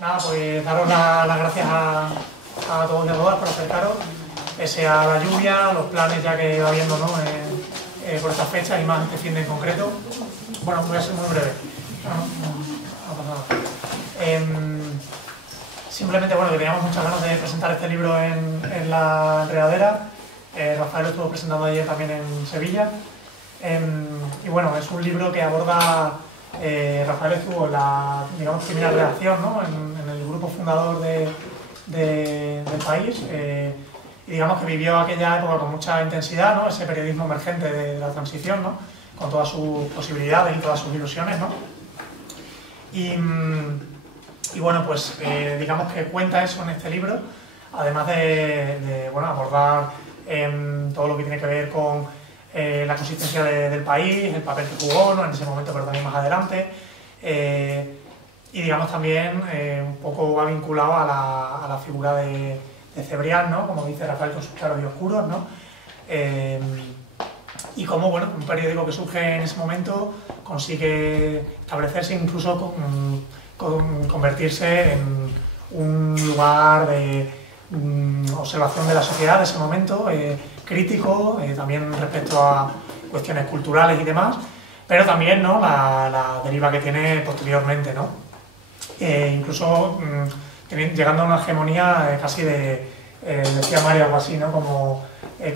Nada, pues daros las gracias a todos y a todas por acercaros, pese a la lluvia, los planes ya que va habiendo, ¿no? Por estas fechas y más este fin de en concreto. Bueno, voy a ser muy breve. No pasa nada. Simplemente, bueno, que teníamos muchas ganas de presentar este libro en la Enredadera. Rafael lo estuvo presentando ayer también en Sevilla. Y bueno, es un libro que aborda... Rafael estuvo en la, digamos, primera redacción, ¿no? en el grupo fundador del país, y digamos que vivió aquella época con mucha intensidad, ¿no? Ese periodismo emergente de la transición, ¿no? Con todas sus posibilidades y todas sus ilusiones, ¿no? Y bueno, pues digamos que cuenta eso en este libro, además de bueno, abordar todo lo que tiene que ver con la consistencia del país, el papel que jugó, ¿no? En ese momento, pero también más adelante, y digamos también un poco va vinculado a la figura de Cebrián, ¿no? Como dice Rafael, con sus claros y oscuros, ¿no? Y cómo, bueno, un periódico que surge en ese momento consigue establecerse, incluso convertirse en un lugar de observación de la sociedad de ese momento, crítico, también respecto a cuestiones culturales y demás, pero también, ¿no? la deriva que tiene posteriormente, ¿no? Incluso llegando a una hegemonía casi decía Mario, algo así, ¿no? Como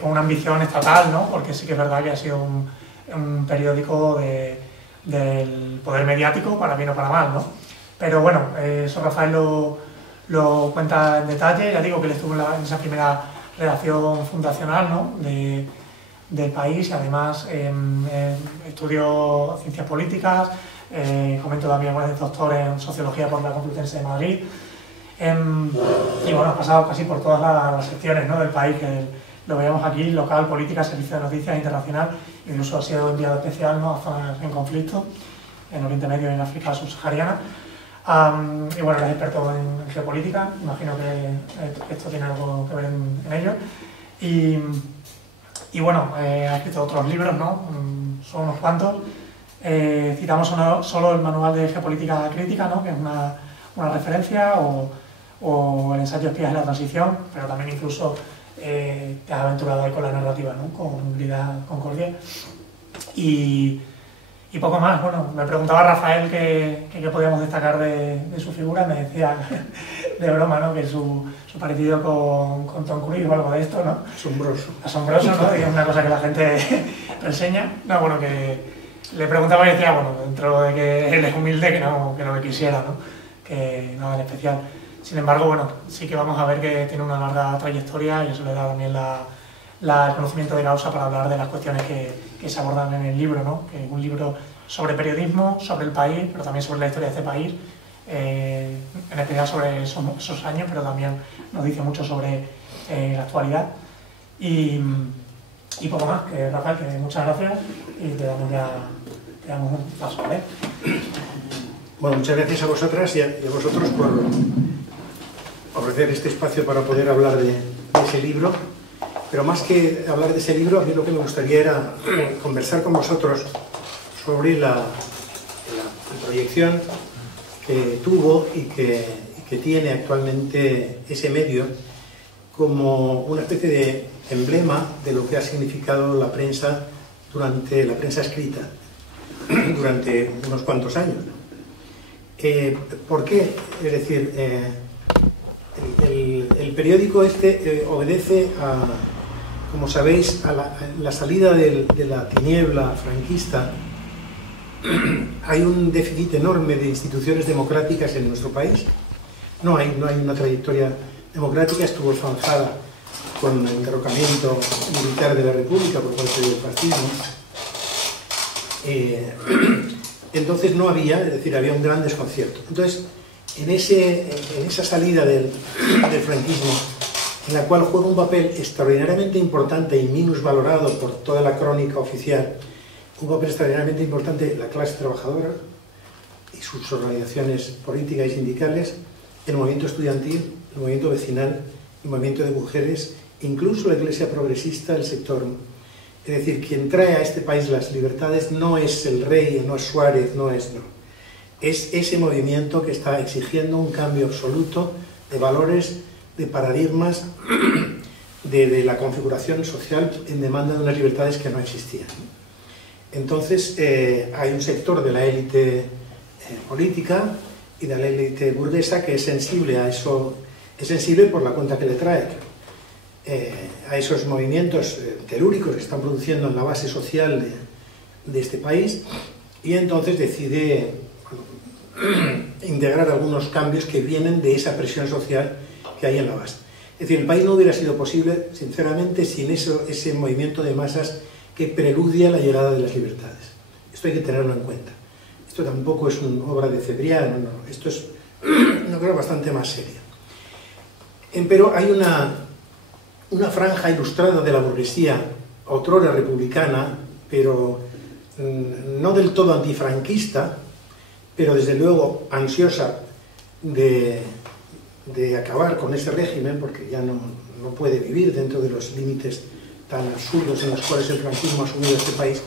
con una ambición estatal, ¿no? Porque sí que es verdad que ha sido un periódico del poder mediático, para bien o para mal, ¿no? Pero bueno, eso Rafael lo cuenta en detalle. Ya digo que él estuvo en esa primera redacción fundacional, ¿no? del país, y además estudió ciencias políticas, comentó también, bueno, es doctor en sociología por la Complutense de Madrid, y bueno, ha pasado casi por todas las secciones, ¿no? del país, que lo veíamos aquí: local, política, servicio de noticias, internacional, incluso ha sido enviado especial, ¿no? a zonas en conflicto, en Oriente Medio y en África subsahariana. Y bueno, es experto en geopolítica, imagino que esto tiene algo que ver en ello. Y bueno, ha escrito otros libros, ¿no? Son unos cuantos. Citamos solo el Manual de Geopolítica Crítica, ¿no? Que es una referencia, o el ensayo Espías de la Transición, pero también incluso te has aventurado ahí con la narrativa, ¿no? Con Movilidad Concordia. Y poco más. Bueno, me preguntaba Rafael qué podíamos destacar de su figura. Me decía de broma, ¿no? Que su parecido con Tom Cruise o algo de esto, ¿no? Asombroso, ¿no? Y es una cosa que la gente reseña. No, bueno, que le preguntaba y decía, bueno, dentro de que él es humilde, que no lo quisiera, ¿no? Que nada en especial. Sin embargo, bueno, sí que vamos a ver que tiene una larga trayectoria, y eso le da también el conocimiento de causa para hablar de las cuestiones que se abordan en el libro, ¿no? Que es un libro sobre periodismo, sobre el país, pero también sobre la historia de este país, en especial sobre esos años, pero también nos dice mucho sobre la actualidad. Y poco más, que Rafael, que muchas gracias, y te damos un paso, ¿vale? Bueno, muchas gracias a vosotras y a vosotros por ofrecer este espacio para poder hablar de ese libro. Pero más que hablar de ese libro, a mí lo que me gustaría era conversar con vosotros sobre la proyección que tuvo y que tiene actualmente ese medio como una especie de emblema de lo que ha significado la prensa escrita durante unos cuantos años. ¿Por qué? Es decir, el periódico este obedece a, como sabéis, a la salida de la tiniebla franquista. Hay un déficit enorme de instituciones democráticas en nuestro país. No hay una trayectoria democrática. Estuvo zanjada con el derrocamiento militar de la República por parte del fascismo. Entonces no había, es decir, había un gran desconcierto. Entonces, en esa salida del franquismo, en la cual juega un papel extraordinariamente importante y minusvalorado por toda la crónica oficial, un papel extraordinariamente importante la clase trabajadora y sus organizaciones políticas y sindicales, el movimiento estudiantil, el movimiento vecinal, el movimiento de mujeres, incluso la Iglesia progresista, el sector. Es decir, quien trae a este país las libertades no es el rey, no es Suárez, no. es ese movimiento que está exigiendo un cambio absoluto de valores, de paradigmas, de la configuración social en demanda de unas libertades que no existían. Entonces, hay un sector de la élite política y de la élite burguesa que es sensible a eso, es sensible por la cuenta que le trae a esos movimientos telúricos que están produciendo en la base social de este país, y entonces decide integrar algunos cambios que vienen de esa presión social que hay en la base. Es decir, el país no hubiera sido posible, sinceramente, sin ese movimiento de masas que preludia la llegada de las libertades. Esto hay que tenerlo en cuenta. Esto tampoco es una obra de Cebrián, no, esto es, no creo, bastante más seria. Pero hay una franja ilustrada de la burguesía, otrora republicana, pero no del todo antifranquista, pero desde luego ansiosa de acabar con ese régimen, porque ya no puede vivir dentro de los límites tan absurdos en los cuales el franquismo ha asumido este país.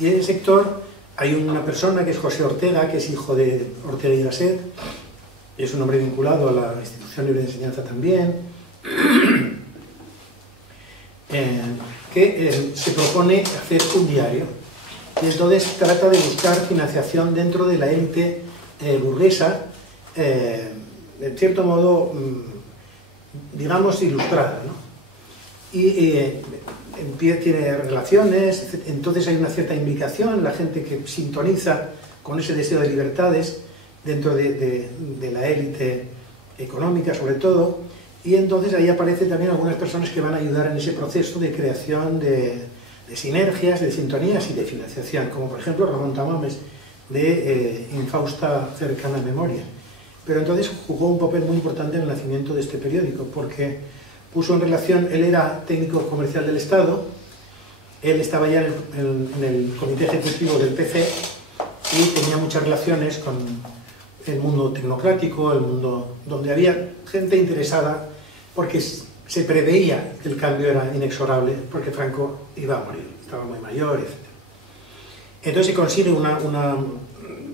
Y en el sector hay una persona que es José Ortega, que es hijo de Ortega y Gasset, es un hombre vinculado a la Institución Libre de Enseñanza también, que se propone hacer un diario, y entonces trata de buscar financiación dentro de la élite burguesa, en cierto modo, digamos, ilustrada, ¿no? Y tiene relaciones, entonces hay una cierta implicación, la gente que sintoniza con ese deseo de libertades dentro de la élite económica, sobre todo, y entonces ahí aparecen también algunas personas que van a ayudar en ese proceso de creación de sinergias, de sintonías y de financiación, como por ejemplo Ramón Tamames, de infausta cercana memoria. Pero entonces jugó un papel muy importante en el nacimiento de este periódico, porque puso en relación, él era técnico comercial del Estado, él estaba ya en el comité ejecutivo del PC y tenía muchas relaciones con el mundo tecnocrático, el mundo donde había gente interesada, porque se preveía que el cambio era inexorable, porque Franco iba a morir, estaba muy mayor, etc. Entonces se consigue una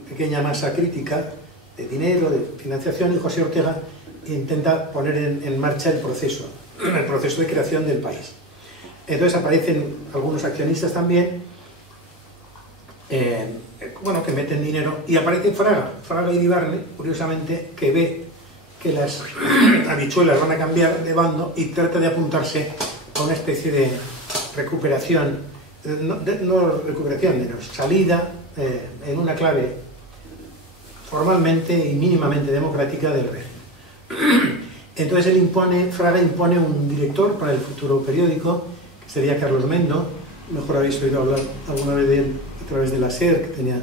pequeña masa crítica de dinero, de financiación, y José Ortega intenta poner en marcha el proceso de creación del país. Entonces aparecen algunos accionistas también, bueno, que meten dinero, y aparece Fraga Iribarne, curiosamente, que ve que las habichuelas van a cambiar de bando y trata de apuntarse a una especie de recuperación, no recuperación, sino salida en una clave formalmente y mínimamente democrática del régimen. Entonces Fraga impone un director para el futuro periódico, que sería Carlos Mendo. Mejor habéis oído hablar alguna vez de él a través de la SER, que tenía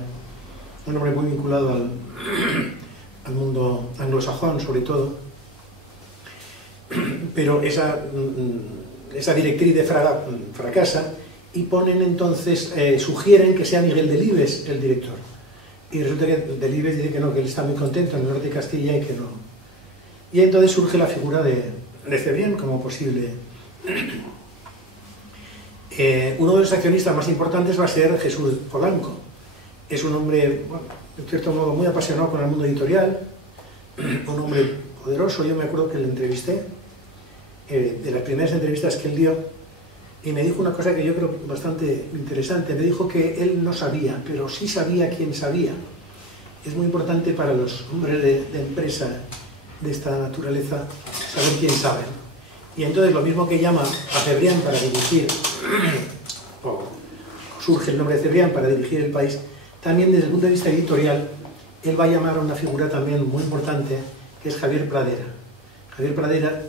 un nombre muy vinculado al mundo anglosajón, sobre todo. Pero esa directriz de Fraga fracasa, y ponen entonces, sugieren que sea Miguel Delibes el director. Y resulta que Delibes dice que no, que él está muy contento en el norte de Castilla y que no. Y entonces surge la figura de Cebrián como posible. Uno de los accionistas más importantes va a ser Jesús Polanco. Es un hombre, bueno, en cierto modo, muy apasionado con el mundo editorial, un hombre poderoso. Yo me acuerdo que le entrevisté, de las primeras entrevistas que él dio, y me dijo una cosa que yo creo bastante interesante. Me dijo que él no sabía, pero sí sabía quién sabía. Es muy importante para los hombres de empresa de esta naturaleza saber quién sabe. Y entonces lo mismo que llama a Cebrián para dirigir, o surge el nombre de Cebrián para dirigir el país, también desde el punto de vista editorial, él va a llamar a una figura también muy importante, que es Javier Pradera. Javier Pradera,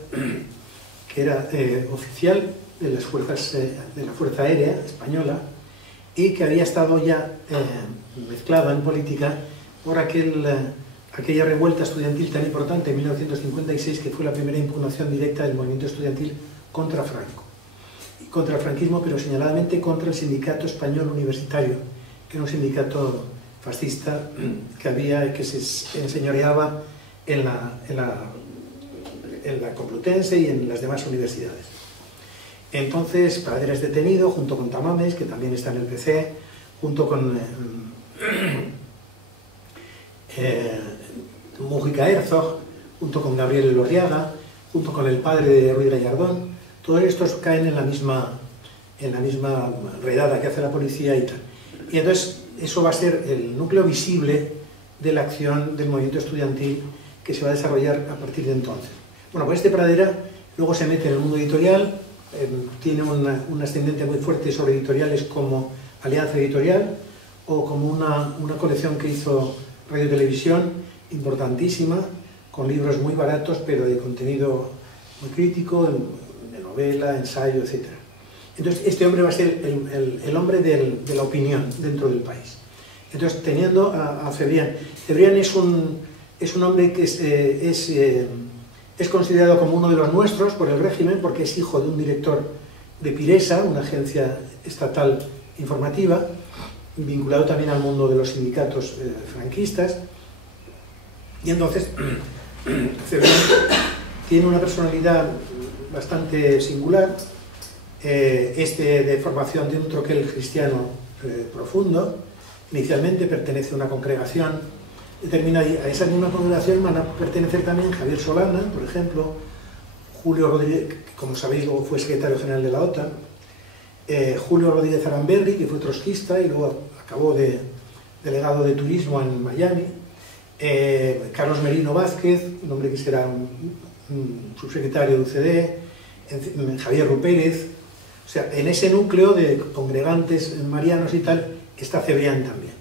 que era oficial de las fuerzas, de la Fuerza Aérea Española, y que había estado ya mezclado en política por aquella revuelta estudiantil tan importante en 1956, que fue la primera impugnación directa del movimiento estudiantil contra Franco. Y contra el franquismo, pero señaladamente contra el sindicato español universitario, que era un sindicato fascista que se enseñoreaba en la Complutense y en las demás universidades. Entonces, Pradera es detenido junto con Tamames, que también está en el PC, junto con Mújica Herzog, junto con Gabriel Elorriaga, junto con el padre de Ruiz Gallardón. Todos estos caen en la misma redada que hace la policía y tal. Y entonces eso va a ser el núcleo visible de la acción del movimiento estudiantil que se va a desarrollar a partir de entonces. Bueno, pues Pradera luego se mete en el mundo editorial, tiene un ascendente muy fuerte sobre editoriales como Alianza Editorial o como una colección que hizo Radio y Televisión, importantísima, con libros muy baratos pero de contenido muy crítico, de novela, ensayo, etc. Entonces este hombre va a ser el hombre de la opinión dentro del país. Entonces teniendo a Cebrián, Cebrián es un hombre que es considerado como uno de los nuestros por el régimen porque es hijo de un director de Piresa, una agencia estatal informativa, vinculado también al mundo de los sindicatos franquistas. Y entonces Cebrián tiene una personalidad bastante singular, de formación de un troquel cristiano profundo. Inicialmente pertenece a una congregación, a esa misma congregación van a pertenecer también Javier Solana, por ejemplo, Julio Rodríguez, que como sabéis luego fue secretario general de la OTAN, Julio Rodríguez Aramberri, que fue trotskista y luego acabó de delegado de turismo en Miami, Carlos Merino Vázquez, un hombre que será un subsecretario de UCD, Javier Rupérez. O sea, en ese núcleo de congregantes marianos y tal está Cebrián también.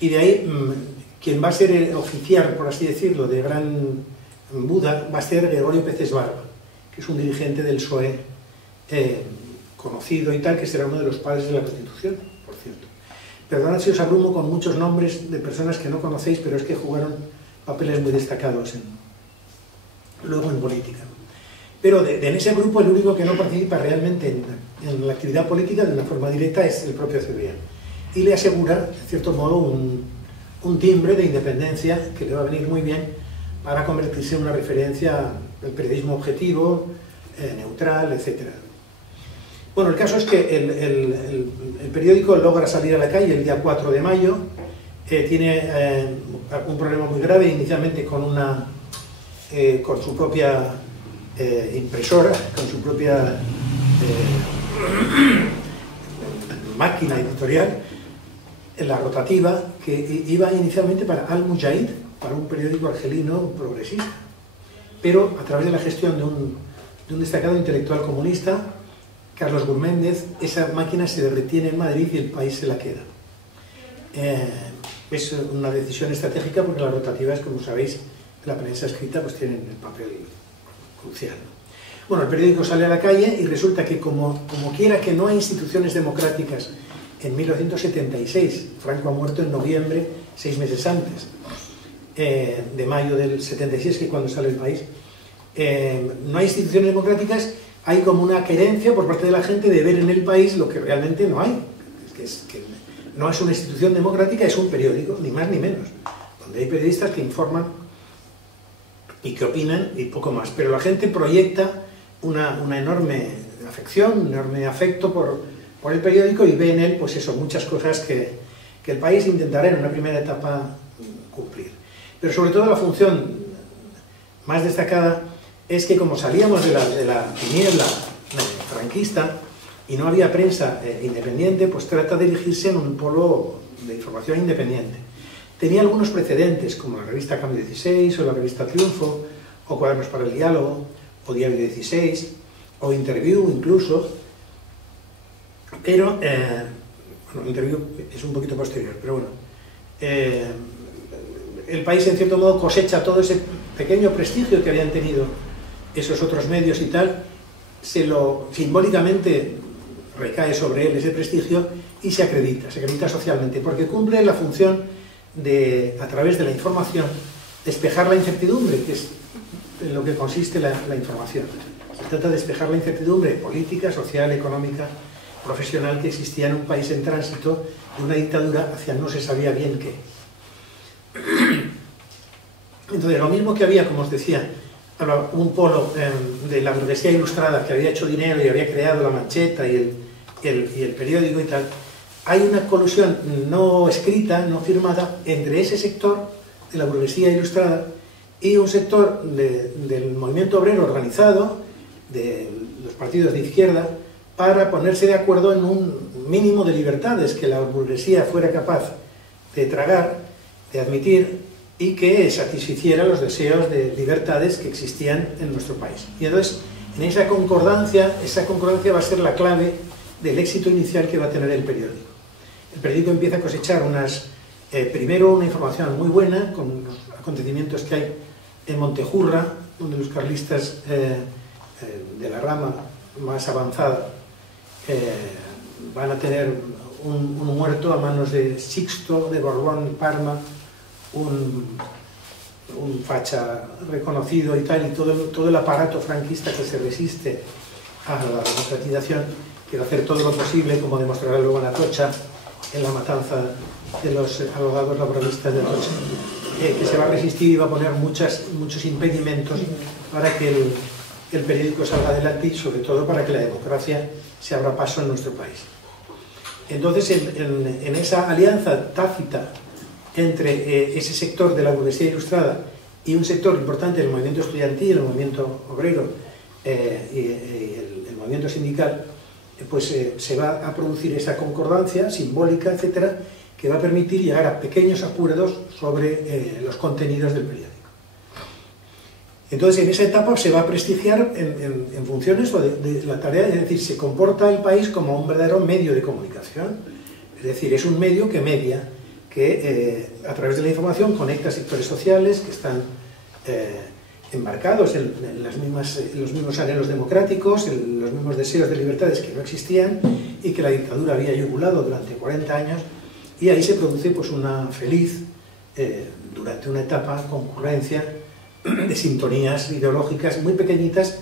Y de ahí, quien va a ser el oficial, por así decirlo, de Gran Buda, va a ser Gregorio Peces Barba, que es un dirigente del PSOE conocido y tal, que será uno de los padres de la Constitución, por cierto. Perdonad si os abrumo con muchos nombres de personas que no conocéis, pero es que jugaron papeles muy destacados luego en política. Pero en ese grupo el único que no participa realmente en la actividad política de una forma directa es el propio Cebrián. Y le asegura, en cierto modo, un timbre de independencia que le va a venir muy bien para convertirse en una referencia del periodismo objetivo, neutral, etc. Bueno, el caso es que el periódico logra salir a la calle el día 4 de mayo, tiene un problema muy grave, inicialmente con su propia impresora, con su propia máquina editorial, la rotativa, que iba inicialmente para Al-Mujahid, para un periódico argelino progresista, pero a través de la gestión de un destacado intelectual comunista, Carlos Gurméndez, esa máquina se retiene en Madrid y el país se la queda. Es una decisión estratégica porque las rotativas, como sabéis, la prensa escrita pues tienen el papel crucial. Bueno, el periódico sale a la calle y resulta que como quiera que no hay instituciones democráticas en 1976, Franco ha muerto en noviembre, 6 meses antes de mayo del 76, que es cuando sale el país, no hay instituciones democráticas, hay como una querencia por parte de la gente de ver en el país lo que realmente no hay, que no es una institución democrática, es un periódico, ni más ni menos, donde hay periodistas que informan y que opinan y poco más, pero la gente proyecta una enorme afección, un enorme afecto por el periódico y ve en él, pues eso, muchas cosas que el país intentará en una primera etapa cumplir. Pero sobre todo la función más destacada es que como salíamos de la tiniebla franquista y no había prensa independiente, pues trata de dirigirse en un polo de información independiente. Tenía algunos precedentes, como la revista Cambio 16, o la revista Triunfo, o Cuadernos para el Diálogo, o Diario 16, o Interview incluso, pero, bueno, Interview es un poquito posterior, pero bueno, el país en cierto modo cosecha todo ese pequeño prestigio que habían tenido esos otros medios y tal, simbólicamente recae sobre él ese prestigio y se acredita socialmente, porque cumple la función de, a través de la información, despejar la incertidumbre, que es en lo que consiste la información. Se trata de despejar la incertidumbre política, social, económica, profesional que existía en un país en tránsito de una dictadura hacia no se sabía bien qué. Entonces, lo mismo que había, como os decía, un polo de la burguesía ilustrada que había hecho dinero y había creado la Mancheta y el periódico y tal, hay una colusión no escrita, no firmada, entre ese sector de la burguesía ilustrada y un sector del movimiento obrero organizado, de los partidos de izquierda, para ponerse de acuerdo en un mínimo de libertades que la burguesía fuera capaz de tragar, de admitir, y que satisficiera los deseos de libertades que existían en nuestro país. Y entonces, en esa concordancia va a ser la clave del éxito inicial que va a tener el periódico. El periódico empieza a cosechar primero una información muy buena, con los acontecimientos que hay en Montejurra, donde los carlistas de la rama más avanzada van a tener un muerto a manos de Sixto, de Borbón, Parma, un facha reconocido y tal, y todo el aparato franquista que se resiste a la democratización, que va a hacer todo lo posible, como demostrará luego en Atocha, en la matanza de los abogados laboralistas de Atocha, que se va a resistir y va a poner muchos impedimentos para que el periódico salga adelante y sobre todo para que la democracia se abra paso en nuestro país. Entonces, en esa alianza tácita entre ese sector de la burguesía ilustrada y un sector importante del movimiento estudiantil, el movimiento obrero y el movimiento sindical, pues se va a producir esa concordancia simbólica, etcétera, que va a permitir llegar a pequeños acuerdos sobre los contenidos del periódico. Entonces, en esa etapa se va a prestigiar en funciones de la tarea, es decir, se comporta el país como un verdadero medio de comunicación, es decir, es un medio que media, que a través de la información conecta sectores sociales que están embarcados en los mismos anhelos democráticos, en los mismos deseos de libertades que no existían y que la dictadura había yugulado durante 40 años, y ahí se produce pues una feliz, durante una etapa, concurrencia de sintonías ideológicas muy pequeñitas,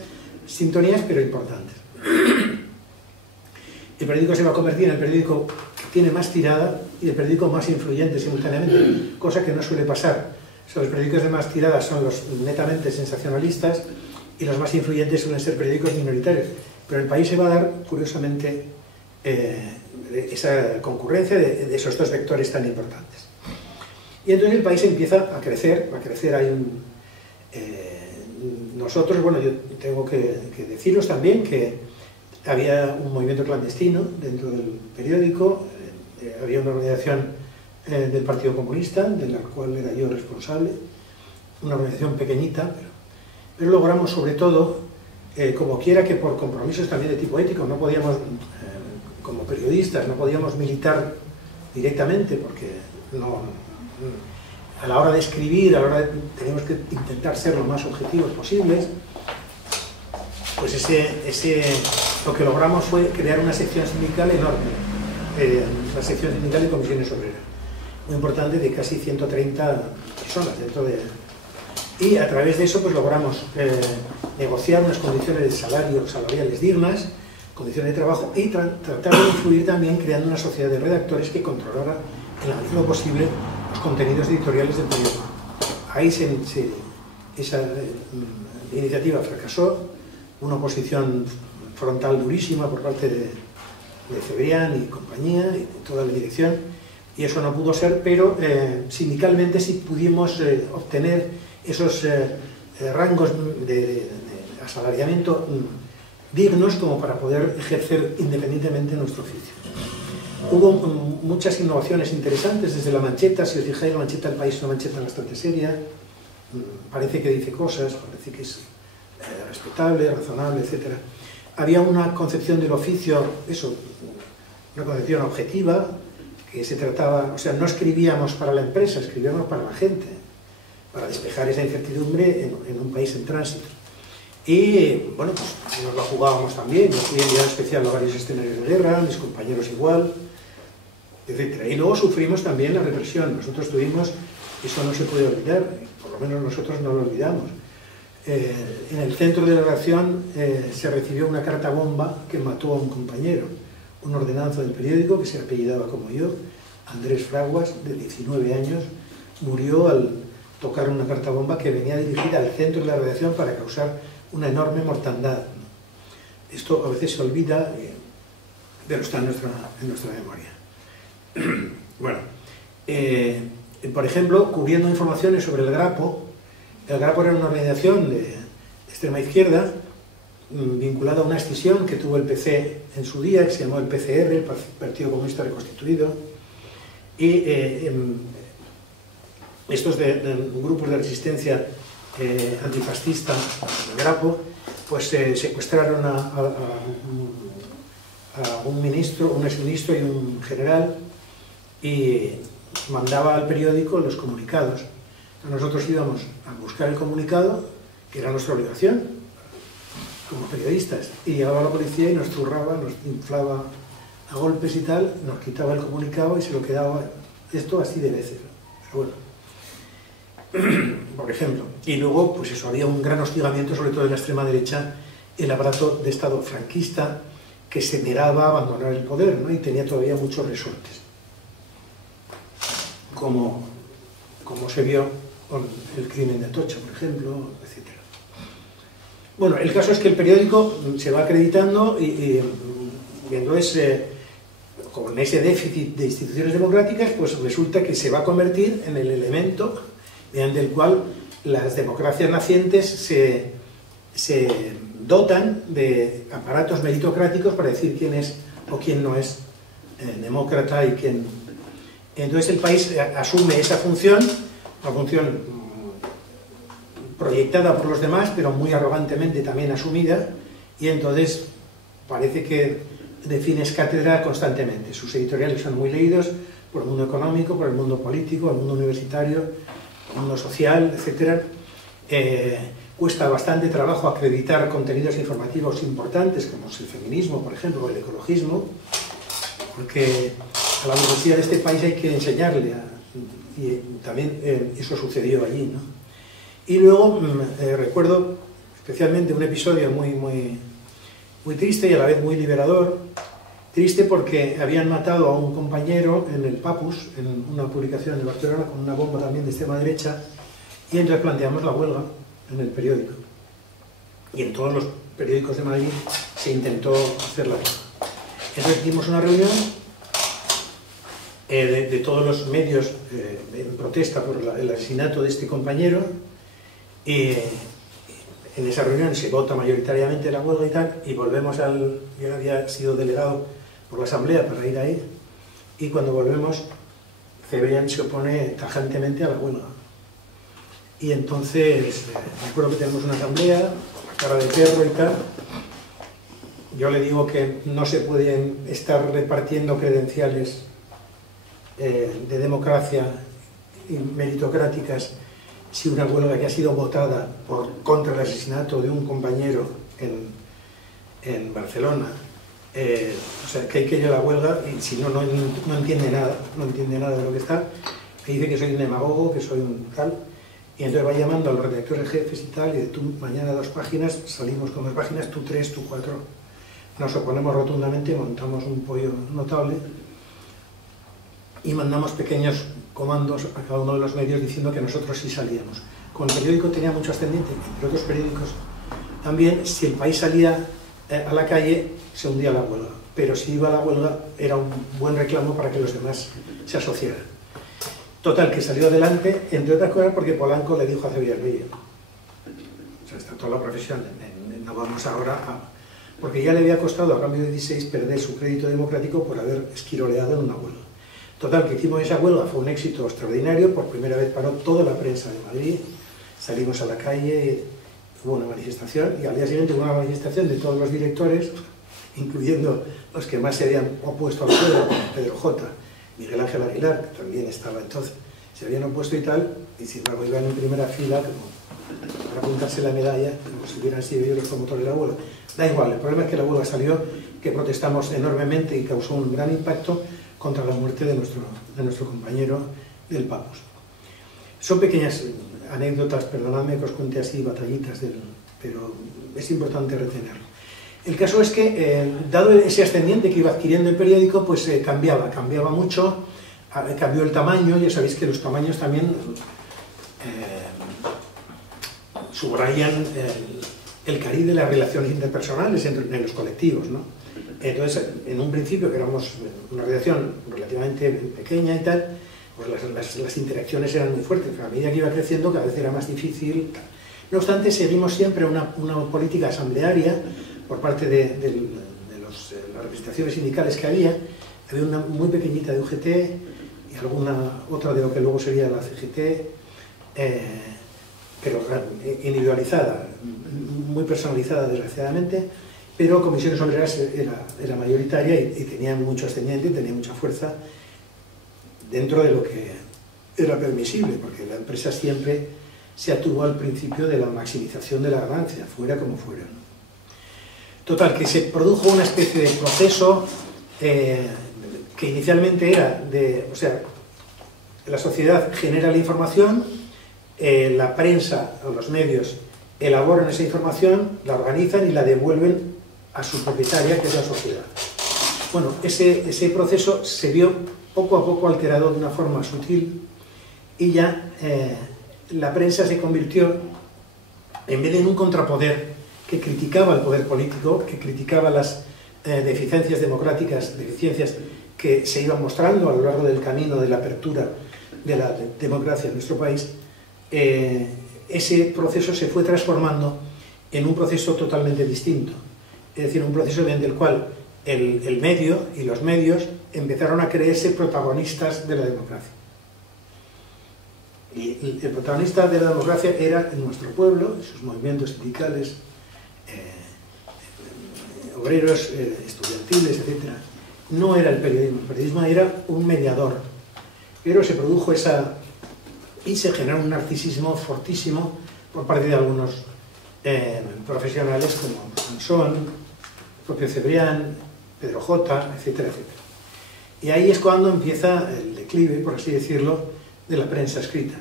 sintonías pero importantes. El periódico se va a convertir en el periódico que tiene más tirada y el periódico más influyente simultáneamente, cosa que no suele pasar. O sea, los periódicos de más tirada son los netamente sensacionalistas y los más influyentes suelen ser periódicos minoritarios. Pero el país se va a dar, curiosamente, esa concurrencia de esos dos vectores tan importantes. Y entonces el país empieza a crecer, nosotros, bueno, yo tengo que deciros también que había un movimiento clandestino dentro del periódico, había una organización del Partido Comunista, de la cual era yo responsable, una organización pequeñita, pero logramos sobre todo, como quiera que por compromisos también de tipo ético, no podíamos, como periodistas, no podíamos militar directamente, porque a la hora de escribir, teníamos que intentar ser lo más objetivos posibles, pues lo que logramos fue crear una sección sindical enorme, la sección sindical de comisiones obreras, muy importante, de casi 130 personas dentro de... Y a través de eso pues logramos negociar unas condiciones salariales dignas, condiciones de trabajo, y tratar de influir también creando una sociedad de redactores que controlara en la medida de lo posible los contenidos editoriales del periódico. Ahí esa iniciativa fracasó, una oposición frontal durísima por parte de Cebrián y compañía y de toda la dirección, y eso no pudo ser, pero sindicalmente sí pudimos obtener esos rangos de asalariamiento dignos como para poder ejercer independientemente nuestro oficio. Hubo muchas innovaciones interesantes desde la mancheta. Si os fijáis, la mancheta del país es una mancheta bastante seria, parece que dice cosas, parece que es respetable, razonable, etc. Había una concepción del oficio, una concepción objetiva, que se trataba, o sea, no escribíamos para la empresa, escribíamos para la gente, para despejar esa incertidumbre en un país en tránsito. Y, bueno, pues nos la jugábamos también. Yo fui enviado especial a varios escenarios de guerra, mis compañeros igual, etc. Y luego sufrimos también la represión. Nosotros tuvimos, eso no se puede olvidar, por lo menos nosotros no lo olvidamos. En el centro de la redacción se recibió una carta bomba que mató a un compañero, un ordenanzo del periódico que se apellidaba como yo, Andrés Fraguas, de 19 años, murió al tocar una carta bomba que venía dirigida al centro de la redacción para causar una enorme mortandad. Esto a veces se olvida, pero está en nuestra memoria. Bueno, por ejemplo, cubriendo informaciones sobre el Grapo era una organización de extrema izquierda vinculada a una escisión que tuvo el PC en su día, que se llamó el PCR, el Partido Comunista Reconstituido, y estos grupos de resistencia antifascista, el Grapo, pues secuestraron a un ministro, un exministro y un general, y mandaba al periódico los comunicados. Nosotros íbamos a buscar el comunicado, que era nuestra obligación como periodistas, y llegaba la policía y nos zurraba, nos inflaba a golpes y tal, nos quitaba el comunicado y se lo quedaba, esto así de veces, pero bueno, por ejemplo. Y luego, pues eso, había un gran hostigamiento, sobre todo de la extrema derecha, el aparato de Estado franquista, que se negaba a abandonar el poder, ¿no? Y tenía todavía muchos resortes, como se vio con el crimen de Atocha, por ejemplo, etc. Bueno, el caso es que el periódico se va acreditando y entonces, con ese déficit de instituciones democráticas, pues resulta que se va a convertir en el elemento mediante el cual las democracias nacientes se dotan de aparatos meritocráticos para decir quién es o quién no es demócrata y quién... Entonces el país asume esa función, una función proyectada por los demás, pero muy arrogantemente también asumida, y entonces parece que defines cátedra constantemente. Sus editoriales son muy leídos por el mundo económico, por el mundo político, el mundo universitario, el mundo social, etc. Cuesta bastante trabajo acreditar contenidos informativos importantes, como es el feminismo, por ejemplo, o el ecologismo, porque a la universidad de este país hay que enseñarle, y también eso sucedió allí, ¿no? Y luego recuerdo especialmente un episodio muy triste y a la vez muy liberador. Triste porque habían matado a un compañero en el Papus, en una publicación de Barcelona, con una bomba también de extrema derecha, y entonces planteamos la huelga en el periódico. Y en todos los periódicos de Madrid se intentó hacer la huelga. Entonces hicimos una reunión de todos los medios en protesta por el asesinato de este compañero, y en esa reunión se vota mayoritariamente la huelga y tal, y volvemos yo había sido delegado por la asamblea para ir ahí, y cuando volvemos Cebrián se opone tajantemente a la huelga. Y entonces, recuerdo que tenemos una asamblea, cara de perro y tal. Yo le digo que no se pueden estar repartiendo credenciales de democracia y meritocráticas si una huelga que ha sido votada contra el asesinato de un compañero en Barcelona, o sea, que hay que ir a la huelga, y si no entiende nada de lo que está, me dice que soy un demagogo, que soy un tal, y entonces va llamando a los redactores jefes y tal, y de tú mañana 2 páginas, salimos con 2 páginas, tú 3, tú 4, nos oponemos rotundamente, montamos un pollo notable, y mandamos pequeños comandos a cada uno de los medios diciendo que nosotros sí salíamos. Como el periódico tenía mucho ascendiente, entre otros periódicos, también si el país salía a la calle se hundía la huelga, pero si iba a la huelga era un buen reclamo para que los demás se asociaran. Total, que salió adelante, entre otras cosas porque Polanco le dijo a Cebrián, oye, o sea, está toda la profesión, no vamos ahora a... Porque ya le había costado a cambio de 16 perder su crédito democrático por haber esquiroleado en una huelga. Total, que hicimos esa huelga, fue un éxito extraordinario, por primera vez paró toda la prensa de Madrid, salimos a la calle, hubo una manifestación, y al día siguiente hubo una manifestación de todos los directores, incluyendo los que más se habían opuesto a la huelga, como Pedro J., Miguel Ángel Aguilar, que también estaba entonces, se habían opuesto y tal, y sin embargo iban en primera fila como para apuntarse la medalla, como si hubieran sido ellos los promotores de la huelga. Da igual, el problema es que la huelga salió, que protestamos enormemente y causó un gran impacto contra la muerte de nuestro compañero del Papus. Son pequeñas anécdotas, perdonadme que os cuente así batallitas, pero es importante retenerlo. El caso es que, dado ese ascendiente que iba adquiriendo el periódico, pues cambiaba mucho, cambió el tamaño, ya sabéis que los tamaños también subrayan el cariz de las relaciones interpersonales en los colectivos, ¿no? Entonces, en un principio, que éramos una redacción relativamente pequeña y tal, pues las interacciones eran muy fuertes. A medida que iba creciendo, cada vez era más difícil. No obstante, seguimos siempre una política asamblearia por parte de las representaciones sindicales que había. Había una muy pequeñita de UGT y alguna otra de lo que luego sería la CGT, pero individualizada, muy personalizada desgraciadamente, pero Comisiones Obreras era mayoritaria y tenía mucho ascendiente y tenía mucha fuerza dentro de lo que era permisible, porque la empresa siempre se atuvo al principio de la maximización de la ganancia, fuera como fuera. Total, que se produjo una especie de proceso que inicialmente era o sea, la sociedad genera la información, la prensa o los medios elaboran esa información, la organizan y la devuelven a su propietaria, que es la sociedad. Bueno, ese proceso se vio poco a poco alterado de una forma sutil y ya la prensa se convirtió, en vez de en un contrapoder que criticaba al poder político, que criticaba las deficiencias democráticas, deficiencias que se iban mostrando a lo largo del camino de la apertura de la democracia en nuestro país, ese proceso se fue transformando en un proceso totalmente distinto. Es decir, un proceso mediante el cual el medio y los medios empezaron a creerse protagonistas de la democracia. Y el protagonista de la democracia era nuestro pueblo, sus movimientos sindicales, obreros, estudiantiles, etc. No era el periodismo era un mediador. Pero se produjo y se generó un narcisismo fortísimo por parte de algunos profesionales como Sansón, el propio Cebrián, Pedro J., etcétera, etcétera. Y ahí es cuando empieza el declive, por así decirlo, de la prensa escrita.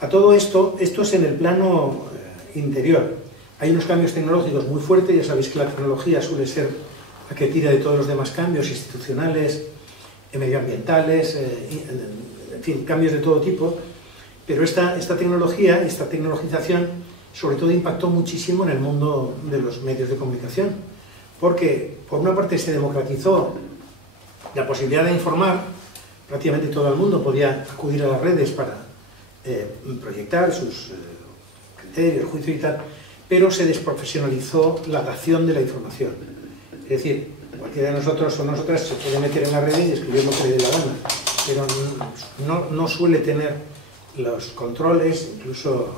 A todo esto es en el plano interior. Hay unos cambios tecnológicos muy fuertes, ya sabéis que la tecnología suele ser la que tira de todos los demás cambios institucionales, medioambientales, en fin, cambios de todo tipo, pero esta tecnología, esta tecnologización, sobre todo impactó muchísimo en el mundo de los medios de comunicación, porque por una parte se democratizó la posibilidad de informar, prácticamente todo el mundo podía acudir a las redes para proyectar sus criterios, juicios y tal, pero se desprofesionalizó la dación de la información. Es decir, cualquiera de nosotros o nosotras se puede meter en la red y escribir lo que le dé la gana, pero no suele tener los controles, incluso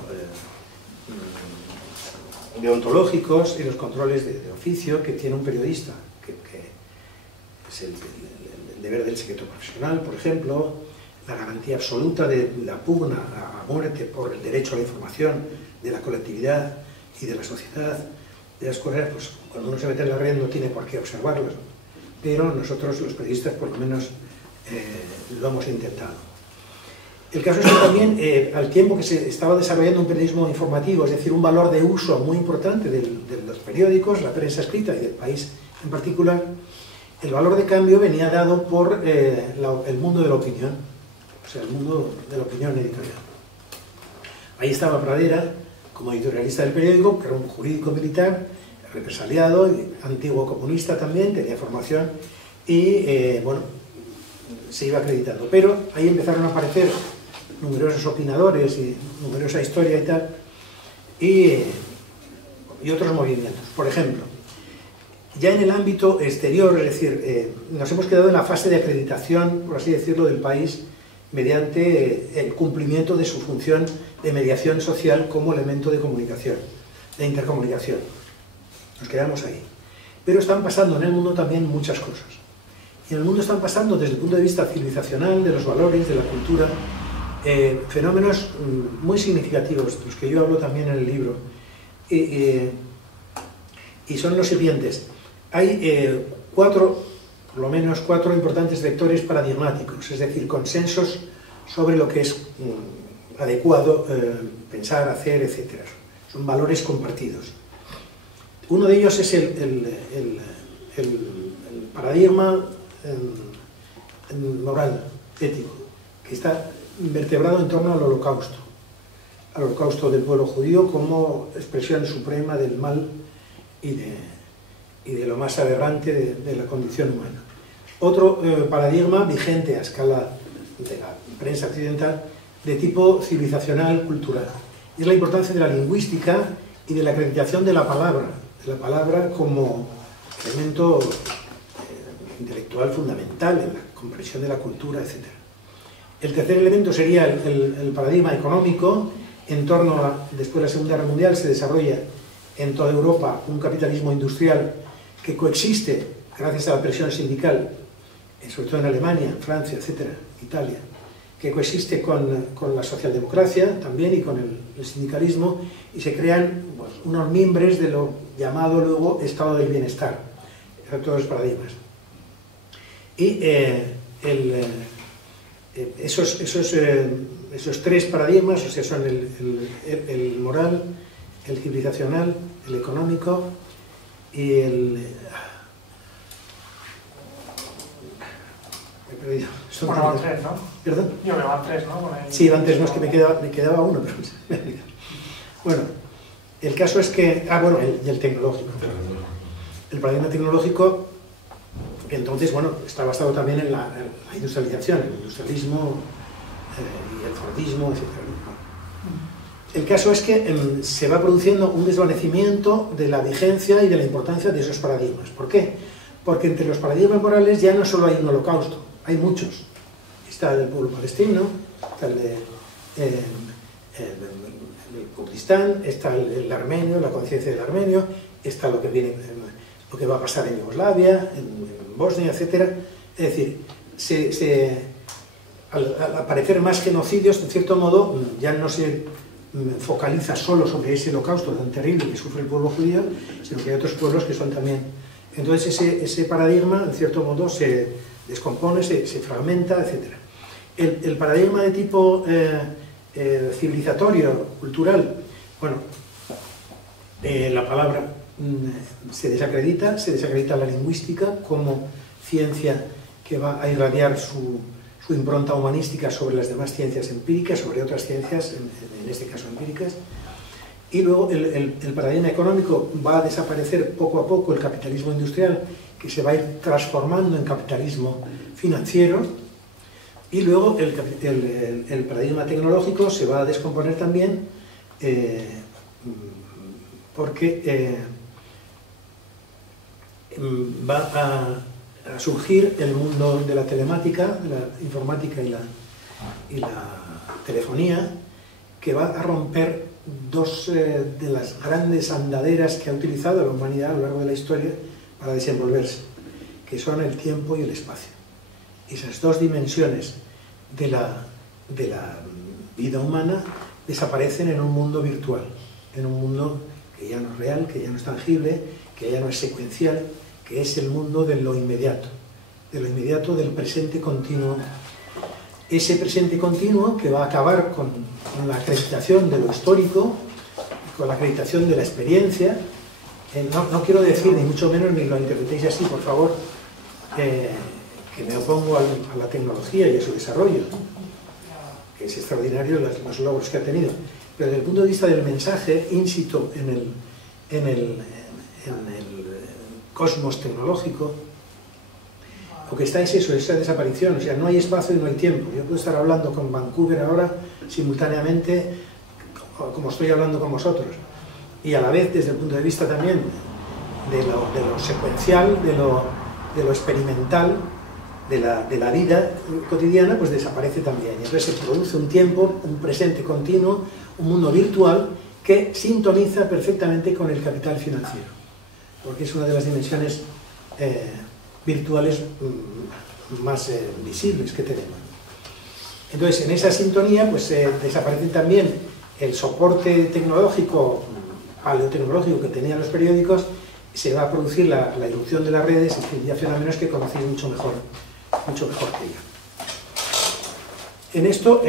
deontológicos y los controles de oficio que tiene un periodista, que es el deber del secreto profesional, por ejemplo, la garantía absoluta de la pugna a muerte por el derecho a la información de la colectividad y de la sociedad, de las cosas, pues cuando uno se mete en la red no tiene por qué observarlas, pero nosotros los periodistas por lo menos lo hemos intentado. El caso es que también al tiempo que se estaba desarrollando un periodismo informativo, es decir, un valor de uso muy importante de los periódicos, la prensa escrita y del país en particular, el valor de cambio venía dado por el mundo de la opinión, o sea, el mundo de la opinión editorial. Ahí estaba Pradera, como editorialista del periódico, que era un jurídico militar, represaliado, antiguo comunista también, tenía formación y, bueno, se iba acreditando. Pero ahí empezaron a aparecer numerosos opinadores y numerosa historia y tal, y otros movimientos. Por ejemplo, ya en el ámbito exterior, es decir, nos hemos quedado en la fase de acreditación, por así decirlo, del país mediante el cumplimiento de su función de mediación social como elemento de comunicación, de intercomunicación. Nos quedamos ahí. Pero están pasando en el mundo también muchas cosas. Y en el mundo están pasando, desde el punto de vista civilizacional, de los valores, de la cultura, fenómenos muy significativos, de los que yo hablo también en el libro. Y son los siguientes. Hay por lo menos cuatro importantes vectores paradigmáticos, es decir, consensos sobre lo que es adecuado pensar, hacer, etc. Son valores compartidos. Uno de ellos es el paradigma moral, ético, que está vertebrado en torno al holocausto del pueblo judío como expresión suprema del mal y y de lo más aberrante de la condición humana. Otro paradigma vigente a escala de la prensa occidental de tipo civilizacional, cultural. Es la importancia de la lingüística y de la acreditación de la palabra como elemento intelectual fundamental en la comprensión de la cultura, etc. El tercer elemento sería el paradigma económico. En torno a, después de la Segunda Guerra Mundial, se desarrolla en toda Europa un capitalismo industrial que coexiste, gracias a la presión sindical, sobre todo en Alemania, Francia, etcétera, Italia, que coexiste con la socialdemocracia también y con el sindicalismo, y se crean unos mimbres de lo llamado luego estado del bienestar, todos los paradigmas. Y esos tres paradigmas, o sea, son el moral, el civilizacional, el económico y el... Me he perdido. Bueno, van tres, ¿no? ¿Perdón? Yo creo que van tres, ¿no? Sí, van tres, no, es que me quedaba uno, pero me he olvidado. Bueno, el caso es que... bueno, el tecnológico. El paradigma tecnológico, entonces, bueno, está basado también en la industrialización, el industrialismo y el fordismo, etc. El caso es que se va produciendo un desvanecimiento de la vigencia y de la importancia de esos paradigmas. ¿Por qué? Porque entre los paradigmas morales ya no solo hay un holocausto, hay muchos. Está el del pueblo palestino, está el Kurdistán, está el armenio, la conciencia del armenio, está lo que va a pasar en Yugoslavia, en Bosnia, etc. Es decir, al aparecer más genocidios, en cierto modo, ya no se focaliza solo sobre ese holocausto tan terrible que sufre el pueblo judío, sino que hay otros pueblos que son también. Entonces ese paradigma, en cierto modo, se descompone, se fragmenta, etc. El paradigma de tipo civilizatorio, cultural, bueno, la palabra se desacredita la lingüística como ciencia que va a irradiar su impronta humanística sobre las demás ciencias empíricas, sobre otras ciencias, en este caso empíricas. Y luego el paradigma económico va a desaparecer poco a poco, el capitalismo industrial, que se va a ir transformando en capitalismo financiero. Y luego el paradigma tecnológico se va a descomponer también porque va a surgir el mundo de la telemática, de la informática y la telefonía, que va a romper dos de las grandes andaderas que ha utilizado la humanidad a lo largo de la historia para desenvolverse, que son el tiempo y el espacio. Esas dos dimensiones de la vida humana desaparecen en un mundo virtual, en un mundo que ya no es real, que ya no es tangible, que ya no es secuencial, que es el mundo de lo inmediato del presente continuo. Ese presente continuo que va a acabar con la acreditación de lo histórico, con la acreditación de la experiencia. No quiero decir, ni mucho menos, ni lo interpretéis así, por favor, que me opongo a la tecnología y a su desarrollo, que es extraordinario los logros que ha tenido. Pero desde el punto de vista del mensaje, in situ en el cosmos tecnológico, lo que está es eso, esa desaparición, o sea, no hay espacio y no hay tiempo. Yo puedo estar hablando con Vancouver ahora simultáneamente como estoy hablando con vosotros, y a la vez desde el punto de vista también de lo secuencial, de lo experimental, de la vida cotidiana, pues desaparece también. Y entonces se produce un tiempo, un presente continuo, un mundo virtual que sintoniza perfectamente con el capital financiero, porque es una de las dimensiones virtuales más visibles que tenemos. Entonces, en esa sintonía, pues desaparecen también el soporte tecnológico, paleotecnológico que tenían los periódicos, se va a producir la irrupción de las redes, en fin, ya fenómenos que conocéis mucho mejor que yo. En esto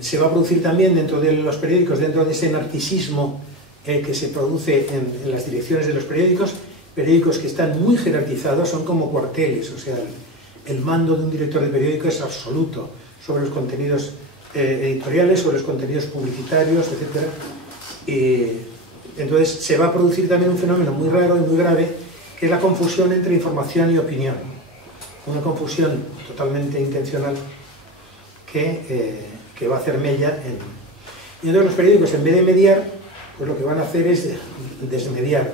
se va a producir también dentro de los periódicos, dentro de ese narcisismo que se produce en las direcciones de los periódicos que están muy jerarquizados, son como cuarteles, o sea, el mando de un director de periódico es absoluto sobre los contenidos editoriales, sobre los contenidos publicitarios, etc. Entonces se va a producir también un fenómeno muy raro y muy grave, que es la confusión entre información y opinión. Una confusión totalmente intencional que va a hacer mella en... Y entonces los periódicos, en vez de mediar, pues lo que van a hacer es desmediar.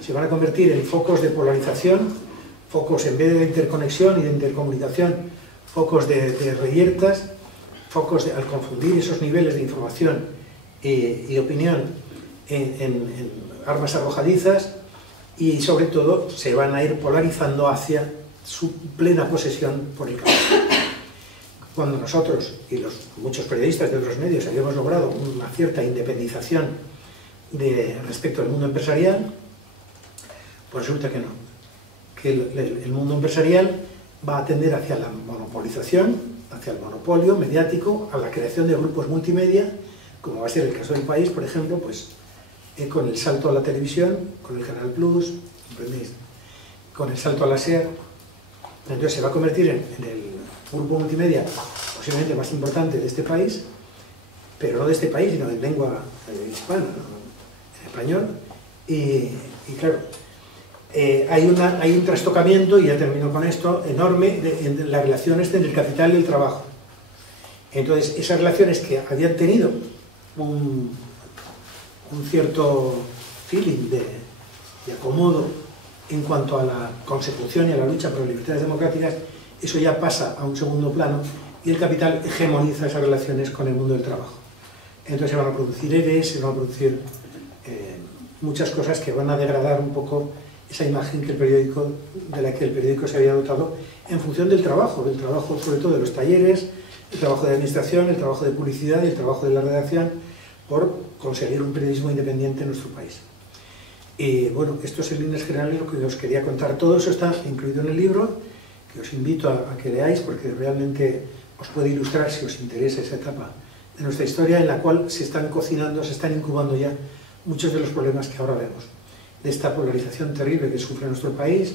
Se van a convertir en focos de polarización, focos en vez de interconexión y de intercomunicación, focos de reyertas, focos al confundir esos niveles de información y opinión en armas arrojadizas, y sobre todo se van a ir polarizando hacia su plena posesión por el campo. Cuando nosotros y muchos periodistas de otros medios habíamos logrado una cierta independización respecto al mundo empresarial, pues resulta que no, que el mundo empresarial va a tender hacia la monopolización, hacia el monopolio mediático, a la creación de grupos multimedia, como va a ser el caso del país, por ejemplo, pues con el salto a la televisión, con el Canal Plus, ¿comprendéis? Con el salto a la SER. Entonces se va a convertir en el grupo multimedia posiblemente más importante de este país, pero no de este país, sino de lengua hispana, ¿no? En español. Y claro, hay un trastocamiento, y ya termino con esto, enorme en las relaciones entre el capital y el trabajo. Entonces, esas relaciones que habían tenido un cierto feeling de acomodo en cuanto a la consecución y a la lucha por las libertades democráticas, eso ya pasa a un segundo plano, y el capital hegemoniza esas relaciones con el mundo del trabajo. Entonces se van a producir ERES, se van a producir muchas cosas que van a degradar un poco esa imagen de la que el periódico se había dotado en función del trabajo sobre todo de los talleres, el trabajo de administración, el trabajo de publicidad y el trabajo de la redacción, por conseguir un periodismo independiente en nuestro país. Y bueno, esto es en líneas generales lo que os quería contar. Todo eso está incluido en el libro, que os invito a que leáis, porque realmente os puede ilustrar, si os interesa esa etapa de nuestra historia, en la cual se están cocinando, se están incubando ya muchos de los problemas que ahora vemos, de esta polarización terrible que sufre nuestro país,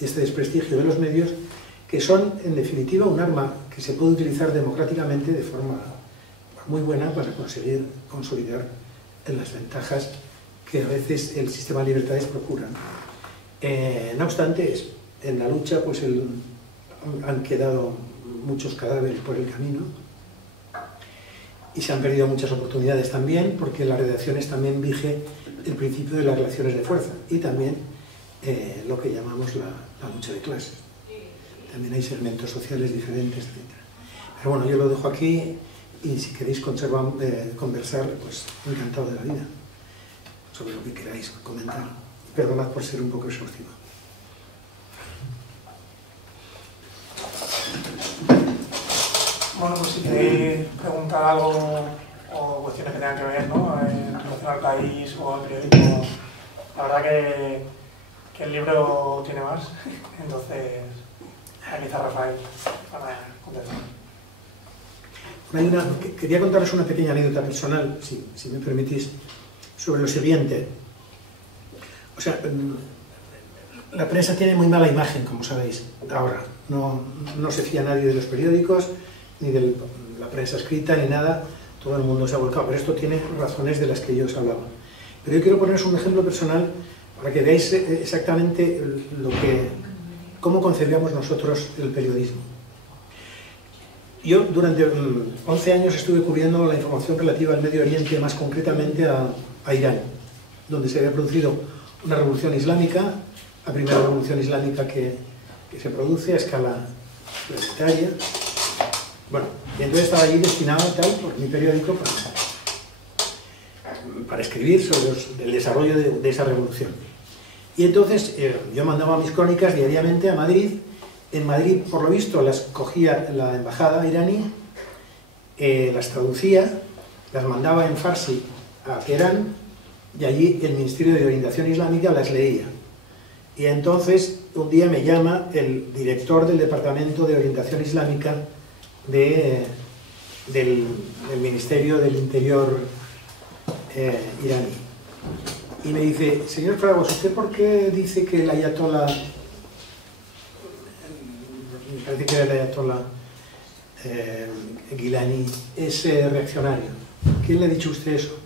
y este desprestigio de los medios, que son, en definitiva, un arma que se puede utilizar democráticamente de forma muy buena para conseguir consolidar las ventajas que a veces el sistema de libertades procura. No obstante, en la lucha pues han quedado muchos cadáveres por el camino, y se han perdido muchas oportunidades también, porque en las redacciones también vige el principio de las relaciones de fuerza, y también lo que llamamos la lucha de clases. También hay segmentos sociales diferentes, etc. Pero bueno, yo lo dejo aquí, y si queréis conversar, pues encantado de la vida, sobre lo que queráis comentar. Perdonad por ser un poco exhaustivo. Bueno, pues si queréis preguntar algo o cuestiones que tengan que ver, ¿no?, en relación al país o al periódico, la verdad que el libro tiene más, entonces aquí está Rafael para contestar. Quería contaros una pequeña anécdota personal, si me permitís, sobre lo siguiente. O sea, la prensa tiene muy mala imagen, como sabéis, ahora. No se fía nadie de los periódicos, ni de la prensa escrita, ni nada. Todo el mundo se ha volcado. Pero esto tiene razones de las que yo os hablaba. Pero yo quiero poneros un ejemplo personal para que veáis exactamente cómo concebíamos nosotros el periodismo. Yo durante 11 años estuve cubriendo la información relativa al Medio Oriente, más concretamente a Irán, donde se había producido una revolución islámica, la primera revolución islámica que se produce a escala planetaria. Bueno, y entonces estaba allí destinado por mi periódico para escribir sobre el desarrollo de esa revolución. Y entonces yo mandaba mis crónicas diariamente a Madrid. En Madrid, por lo visto, las cogía la embajada iraní, las traducía, las mandaba en farsi a Teherán, y allí el Ministerio de Orientación Islámica las leía. Y entonces un día me llama el director del Departamento de Orientación Islámica del Ministerio del Interior iraní. Y me dice: señor Fraguas, ¿usted por qué dice que el ayatollah, me parece que era el ayatollah Gilani, es reaccionario? ¿Quién le ha dicho a usted eso?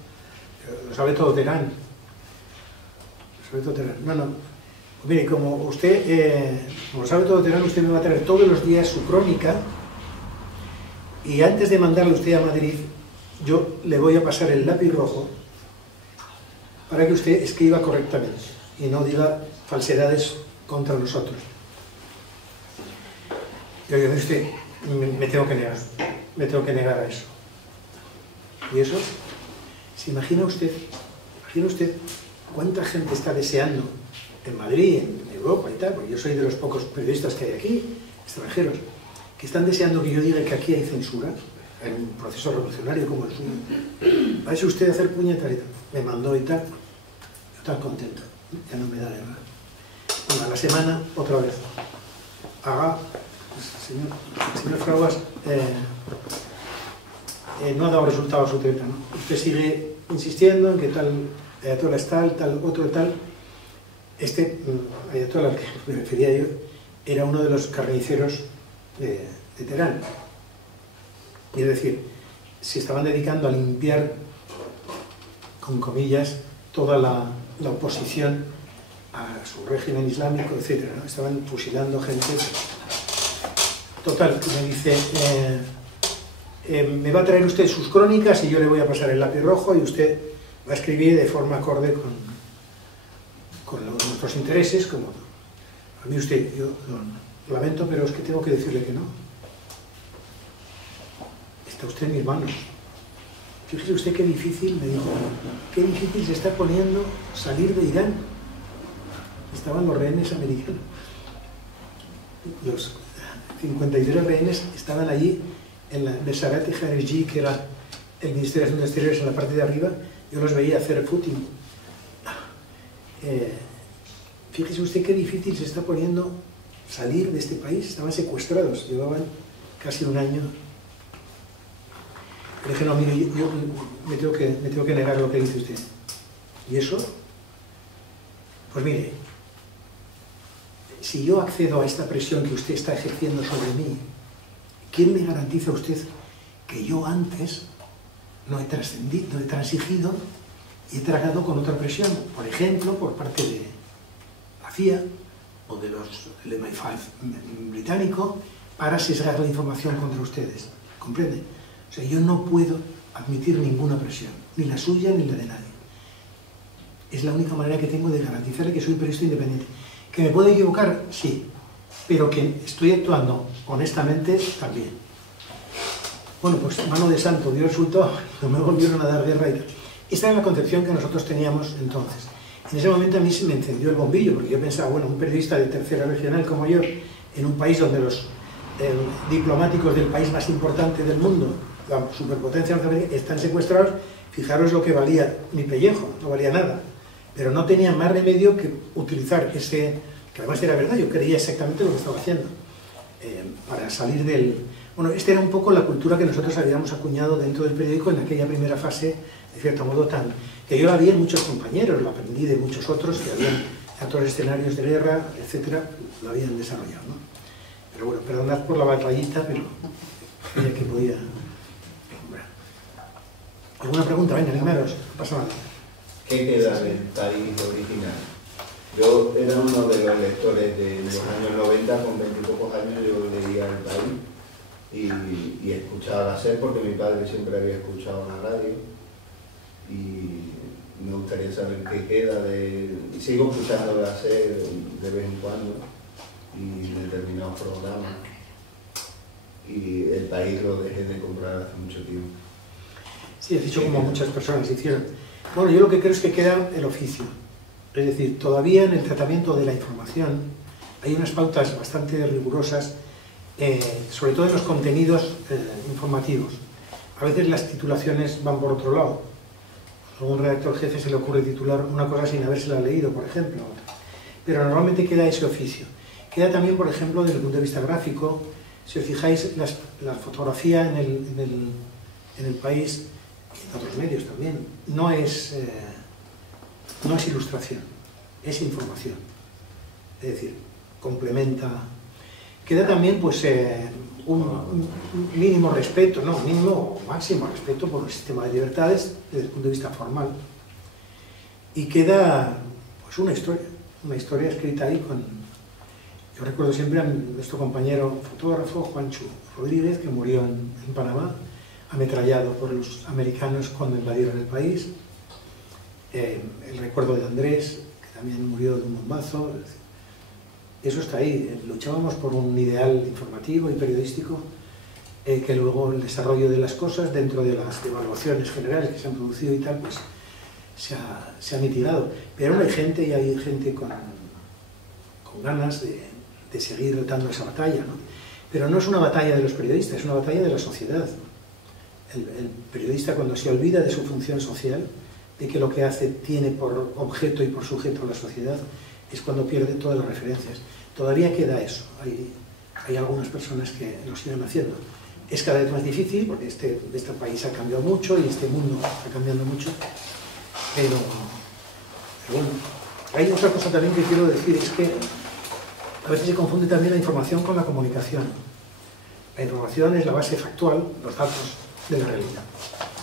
Lo sabe todo Teherán. Sobre todo Terán. Bueno, mire, como usted, como sabe todo Terán, usted me va a traer todos los días su crónica y antes de mandarle usted a Madrid, yo le voy a pasar el lápiz rojo para que usted escriba correctamente y no diga falsedades contra nosotros. Y oye, usted, me tengo que negar a eso. ¿Y eso? ¿Se imagina usted cuánta gente está deseando en Madrid, en Europa y tal? Porque yo soy de los pocos periodistas que hay aquí, extranjeros, que están deseando que yo diga que aquí hay censura, en un proceso revolucionario como el suyo. ¿Va a usted a hacer puñetas y tal? Me mandó y tal. Yo tan contento, ya no me da guerra. Bueno, a la semana, otra vez. Haga, señor Fraguas, no ha dado resultado su treta, ¿no? Usted sigue insistiendo en que tal ayatollah es tal otro tal. Este ayatollah al que me refería yo era uno de los carniceros de Teherán. Es decir, se estaban dedicando a limpiar, con comillas, toda la oposición a su régimen islámico, etc., ¿no? Estaban fusilando gente. Total, me dice, me va a traer usted sus crónicas y yo le voy a pasar el lápiz rojo y usted va a escribir de forma acorde con nuestros intereses, como a mí usted, yo lo lamento, pero es que tengo que decirle que no. Está usted en mis manos. Fíjese usted qué difícil, me dijo, qué difícil se está poniendo salir de Irán. Estaban los rehenes americanos. Los 53 rehenes estaban allí en la Besarat y Khariji, que era el Ministerio de Asuntos Exteriores en la parte de arriba. Yo los veía hacer footing. Fíjese usted qué difícil se está poniendo salir de este país. Estaban secuestrados, llevaban casi un año. Le dije, no, mire, yo me tengo que negar lo que dice usted. ¿Y eso? Pues mire, si yo accedo a esta presión que usted está ejerciendo sobre mí, ¿quién me garantiza usted que yo antes no he trascendido, no he transigido y he tragado con otra presión? Por ejemplo, por parte de la CIA o del MI5 británico, para sesgar la información contra ustedes. ¿Comprende? O sea, yo no puedo admitir ninguna presión, ni la suya ni la de nadie. Es la única manera que tengo de garantizarle que soy un periodista independiente. ¿Que me puedo equivocar? Sí, pero que estoy actuando honestamente también. Bueno, pues mano de santo, dio resultado, no me volvieron a dar guerra y tal. Esta era la concepción que nosotros teníamos entonces. En ese momento a mí se me encendió el bombillo, porque yo pensaba, bueno, un periodista de tercera regional como yo, en un país donde los diplomáticos del país más importante del mundo, la superpotencia norteamericana, están secuestrados, fijaros lo que valía mi pellejo, no valía nada. Pero no tenía más remedio que utilizar ese, que además era verdad, yo creía exactamente lo que estaba haciendo, para salir del... Bueno, esta era un poco la cultura que nosotros habíamos acuñado dentro del periódico en aquella primera fase, de cierto modo tan... que yo la vi en muchos compañeros, lo aprendí de muchos otros que habían otros escenarios de guerra, etcétera, lo habían desarrollado, ¿no? Pero bueno, perdonad por la batallita, pero creía que podía... ¿Alguna pregunta? Venga, animaros, no pasa nada. ¿Qué queda del país original? Yo era uno de los lectores de los años 90, con 20 y pocos años yo leía El País y escuchaba la SER porque mi padre siempre había escuchado la radio y me gustaría saber qué queda de... Sigo escuchando la SER de vez en cuando y determinados programas y El País lo dejé de comprar hace mucho tiempo. Sí, has dicho como muchas personas hicieron. Bueno, yo lo que creo es que queda el oficio. Es decir, todavía en el tratamiento de la información hay unas pautas bastante rigurosas, sobre todo en los contenidos informativos. A veces las titulaciones van por otro lado. A un redactor jefe se le ocurre titular una cosa sin habérsela leído, por ejemplo. Pero normalmente queda ese oficio. Queda también, por ejemplo, desde el punto de vista gráfico, si os fijáis, la fotografía en el país, y en otros medios también, no es ilustración, es información. Es decir, complementa. Queda también pues, un mínimo respeto, no, mínimo o máximo respeto por el sistema de libertades desde el punto de vista formal. Y queda pues una historia escrita ahí con... Yo recuerdo siempre a nuestro compañero fotógrafo, Juancho Rodríguez, que murió en Panamá, ametrallado por los americanos cuando invadieron el país. El recuerdo de Andrés, que también murió de un bombazo. Eso está ahí. Luchábamos por un ideal informativo y periodístico que luego el desarrollo de las cosas dentro de las evaluaciones generales que se han producido y tal, pues se ha mitigado. Pero aún hay gente, y hay gente con ganas de seguir dando esa batalla, ¿no? Pero no es una batalla de los periodistas, es una batalla de la sociedad. El periodista, cuando se olvida de su función social, de que lo que hace tiene por objeto y por sujeto a la sociedad, es cuando pierde todas las referencias. Todavía queda eso. Hay algunas personas que lo siguen haciendo. Es cada vez más difícil, porque este país ha cambiado mucho y este mundo está cambiando mucho, pero bueno. Hay otra cosa también que quiero decir, es que a veces se confunde también la información con la comunicación. La información es la base factual, los datos de la realidad.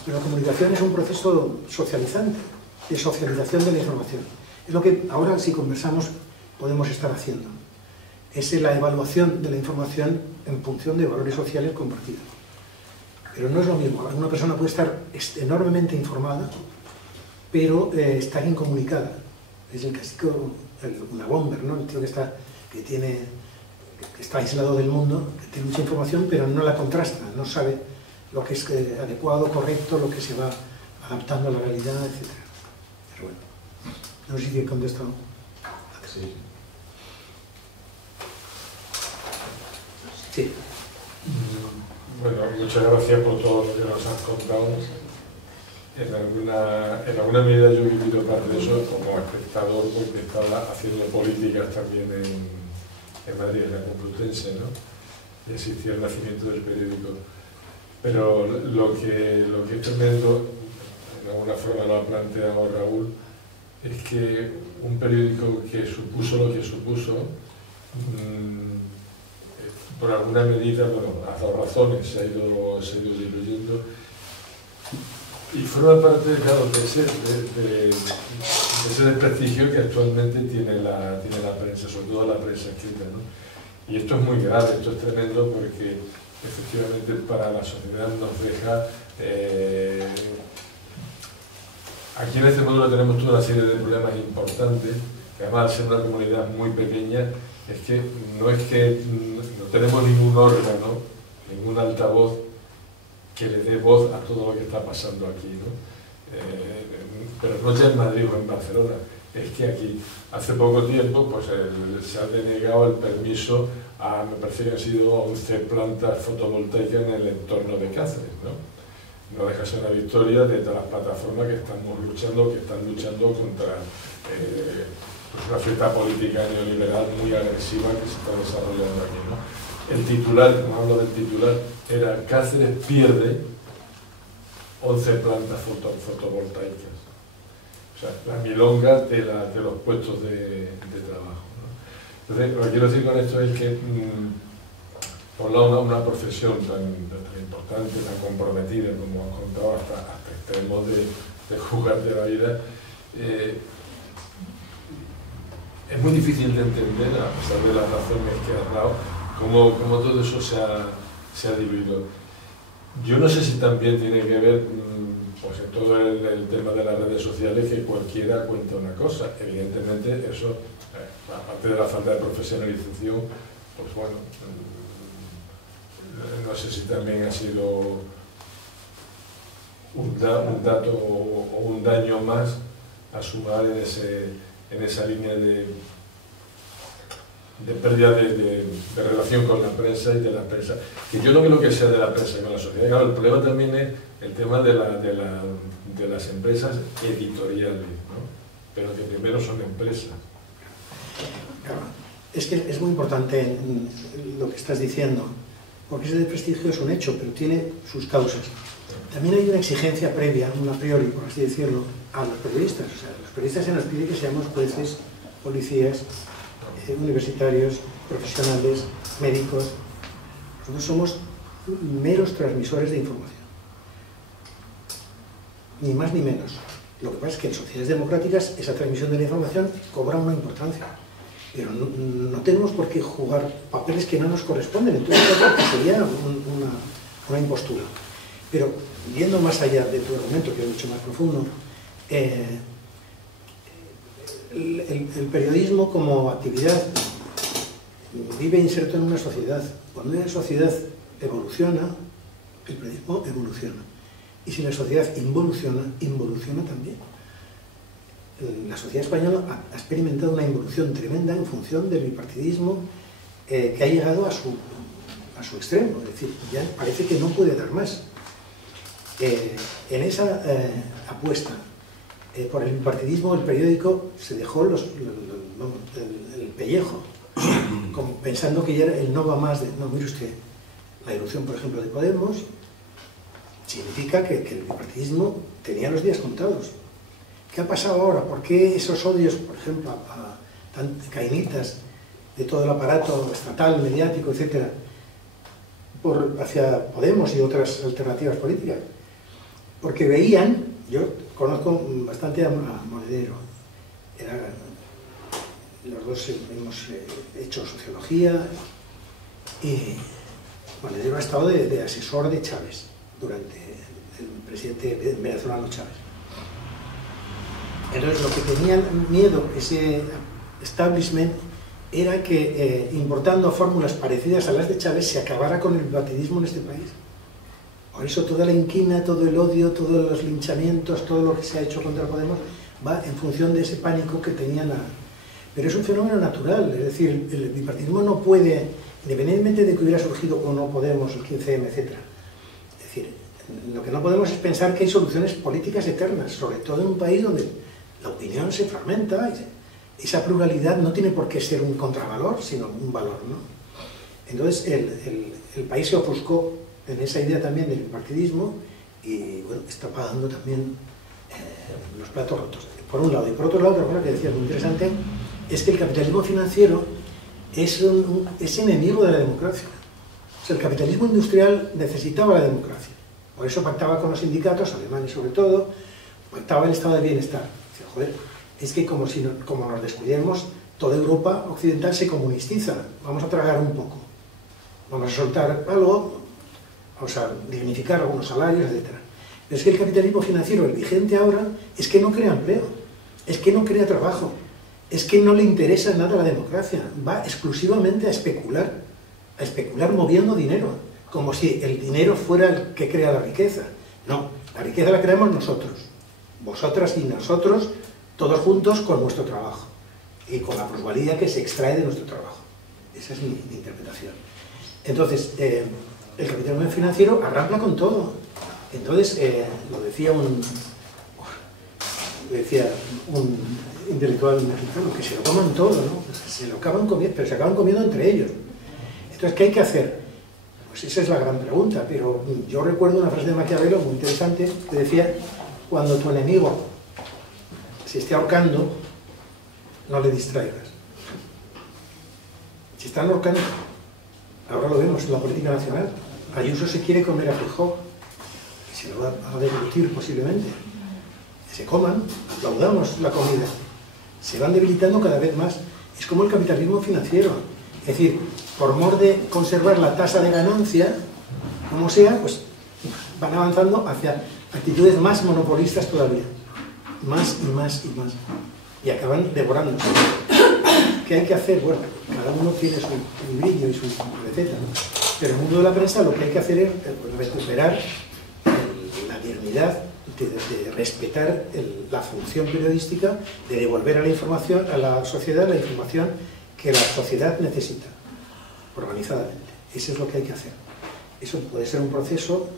Pero la comunicación es un proceso socializante, de socialización de la información. Es lo que ahora, si conversamos, podemos estar haciendo. Es la evaluación de la información en función de valores sociales compartidos. Pero no es lo mismo. Una persona puede estar enormemente informada, pero estar incomunicada. Es el castigo, una bomber, ¿no? El tío que está aislado del mundo, que tiene mucha información, pero no la contrasta, no sabe lo que es adecuado, correcto, lo que se va adaptando a la realidad, etc. Pero bueno, no sé si he contestado. Sí. Sí. Bueno, muchas gracias por todo lo que nos has contado. En alguna medida yo he vivido parte de eso como espectador, porque estaba haciendo políticas también en Madrid, en la Complutense, ¿no? Y existía el nacimiento del periódico. Pero lo que es tremendo, de alguna forma lo ha planteado Raúl, es que un periódico que supuso lo que supuso, por alguna medida, bueno, a dos razones se ha ido diluyendo, y forma parte, claro, de ese desprestigio que actualmente tiene la prensa, sobre todo la prensa escrita, ¿no? Y esto es muy grave, esto es tremendo, porque efectivamente para la sociedad nos deja... aquí en Extremadura tenemos toda una serie de problemas importantes, que además al ser una comunidad muy pequeña, es que no tenemos ningún órgano, ningún altavoz que le dé voz a todo lo que está pasando aquí, ¿no? Pero no ya en Madrid o en Barcelona, es que aquí, hace poco tiempo, pues se ha denegado el permiso a, me parece que han sido 11 plantas fotovoltaicas en el entorno de Cáceres, ¿no? No deja de ser una victoria de todas las plataformas que están luchando contra pues una cierta política neoliberal muy agresiva que se está desarrollando aquí, ¿no? El titular, como hablo del titular, era: Cáceres pierde 11 plantas fotovoltaicas. O sea, la milonga de los puestos de trabajo, ¿no? Entonces, lo que quiero decir con esto es que, por un lado, una profesión tan importante, tan comprometida, como has contado, hasta extremos de jugarte la vida, es muy difícil de entender, a pesar de las razones que has dado, cómo todo eso se ha diluido. Yo no sé si también tiene que ver, pues en todo el tema de las redes sociales, que cualquiera cuenta una cosa. Evidentemente eso, aparte de la falta de profesionalización, pues bueno, no sé si también ha sido un dato o un daño más a sumar en esa línea de pérdida de relación con la prensa y de la prensa, que yo no creo que sea de la prensa con la sociedad. Claro, el problema también es el tema de las empresas editoriales, ¿no? Pero que primero son empresas. Es que es muy importante lo que estás diciendo, porque ese desprestigio es un hecho, pero tiene sus causas. También hay una exigencia previa, una a priori, por así decirlo, a los periodistas. O sea, los periodistas se nos pide que seamos jueces, policías, universitarios, profesionales, médicos. Nosotros somos meros transmisores de información, ni más ni menos. Lo que pasa es que en sociedades democráticas esa transmisión de la información cobra una importancia. Pero no tenemos por qué jugar papeles que no nos corresponden. Entonces creo que sería una impostura. Pero yendo más allá de tu argumento, que es mucho más profundo, el periodismo como actividad vive inserto en una sociedad. Cuando una sociedad evoluciona, el periodismo evoluciona. Y si la sociedad involuciona, involuciona también. La sociedad española ha experimentado una involución tremenda en función del bipartidismo que ha llegado a su extremo. Es decir, ya parece que no puede dar más. En esa apuesta por el bipartidismo, el periódico se dejó el pellejo, como pensando que ya él no va más de... No, mire usted, la irrupción, por ejemplo, de Podemos significa que el bipartidismo tenía los días contados. ¿Qué ha pasado ahora? ¿Por qué esos odios, por ejemplo, a cainitas de todo el aparato estatal, mediático, etcétera, hacia Podemos y otras alternativas políticas? Porque veían, yo conozco bastante a Monedero, los dos hemos hecho sociología y Monedero ha estado de asesor de Chávez durante el presidente venezolano Chávez. Entonces lo que tenían miedo ese establishment era que importando fórmulas parecidas a las de Chávez se acabara con el bipartidismo en este país. Por eso toda la inquina, todo el odio, todos los linchamientos, todo lo que se ha hecho contra Podemos va en función de ese pánico que tenían. Pero es un fenómeno natural, es decir, el bipartidismo no puede, independientemente de que hubiera surgido o no Podemos, el 15M, etc. Es decir, lo que no podemos es pensar que hay soluciones políticas eternas, sobre todo en un país donde la opinión se fragmenta, y esa pluralidad no tiene por qué ser un contravalor, sino un valor, ¿no? Entonces, el país se ofuscó en esa idea también del bipartidismo y, bueno, está pagando también los platos rotos, por un lado. Y por otro lado, otra cosa que decía muy interesante, es que el capitalismo financiero es enemigo de la democracia. O sea, el capitalismo industrial necesitaba la democracia. Por eso pactaba con los sindicatos, alemanes sobre todo, pactaba el estado de bienestar. Decía, joder, es que como nos descuidemos, toda Europa occidental se comunistiza. Vamos a tragar un poco. Vamos a soltar algo, vamos a dignificar algunos salarios, etc. Pero es que el capitalismo financiero, el vigente ahora, es que no crea empleo, es que no crea trabajo, es que no le interesa nada la democracia, va exclusivamente a especular moviendo dinero, como si el dinero fuera el que crea la riqueza. No, la riqueza la creamos nosotros, vosotras y nosotros, todos juntos con nuestro trabajo y con la plusvalía que se extrae de nuestro trabajo. Esa es mi interpretación. Entonces, el capitalismo financiero arranca con todo. Entonces, lo decía un intelectual mexicano, que se lo coman todo, ¿no? Se lo acaban comiendo, pero se acaban comiendo entre ellos. Entonces, ¿qué hay que hacer? Pues esa es la gran pregunta, pero yo recuerdo una frase de Maquiavelo muy interesante que decía: cuando tu enemigo se esté ahorcando, no le distraigas. Se están ahorcando. Ahora lo vemos en la política nacional. Ayuso se quiere comer a Feijóo, se lo va a deglutir posiblemente. Que se coman, aplaudamos la comida. Se van debilitando cada vez más. Es como el capitalismo financiero. Es decir, por mor de conservar la tasa de ganancia, como sea, pues van avanzando hacia actitudes más monopolistas todavía. Más y más y más. Y acaban devorándose. ¿Qué hay que hacer? Bueno, cada uno tiene su brillo y su receta, ¿no? Pero en el mundo de la prensa lo que hay que hacer es recuperar la dignidad de respetar la función periodística, de devolver a la sociedad la información que la sociedad necesita, organizadamente. Eso es lo que hay que hacer. Eso puede ser un proceso,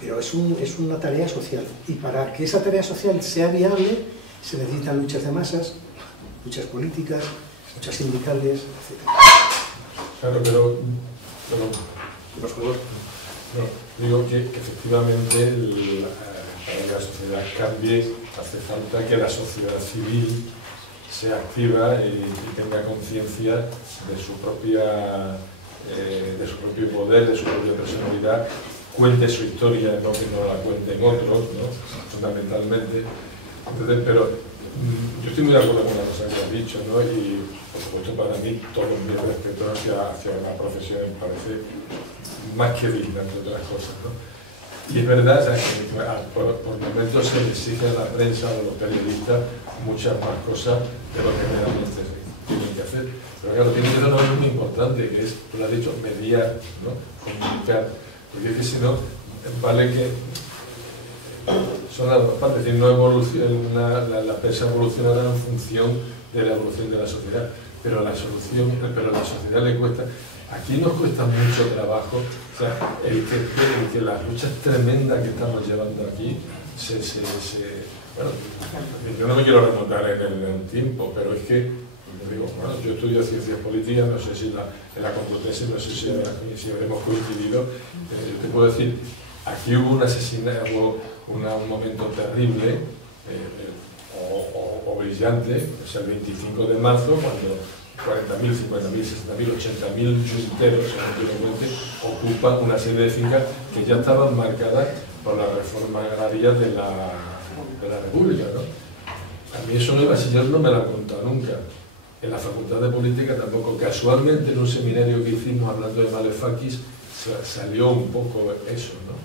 pero es una tarea social. Y para que esa tarea social sea viable, se necesitan luchas de masas, luchas políticas, luchas sindicales, etc. Claro, pero por favor. No, digo que efectivamente para que la sociedad cambie hace falta que la sociedad civil sea activa y tenga conciencia de su propio poder, de su propia personalidad, cuente su historia, no que no la cuenten otros, ¿no? Fundamentalmente. Entonces, pero yo estoy muy de acuerdo con la cosa que has dicho, ¿no? Y por supuesto para mí todo mi respeto hacia la profesión me parece más que digna, entre otras cosas, ¿no? Y es verdad, o sea, que por momentos se le exige a la prensa o a los periodistas muchas más cosas de lo que realmente tienen que hacer. Pero claro, tiene que ser una cosa muy importante, que es, tú lo has dicho, mediar, ¿no? Comunicar. Porque es que si no, vale que son las dos partes, es decir, no evoluciona, la prensa evolucionará en función de la evolución de la sociedad, pero la sociedad le cuesta. Aquí nos cuesta mucho trabajo, o sea, el que las luchas tremendas que estamos llevando aquí, bueno, yo no me quiero remontar en el tiempo, pero es que, digo, bueno, yo estudio ciencias políticas, no sé si en la Complutense, no sé si habremos coincidido, yo te puedo decir, aquí hubo un asesinato, un momento terrible, o brillante, o sea, el 25 de marzo, cuando 40.000, 50.000, 60.000, 80.000 yunteros ocupan una serie de fincas que ya estaban marcadas por la reforma agraria de la República, ¿no? A mí eso en el bachiller no me lo han contado nunca. En la Facultad de Política tampoco. Casualmente en un seminario que hicimos hablando de Malefakis salió un poco eso, ¿no?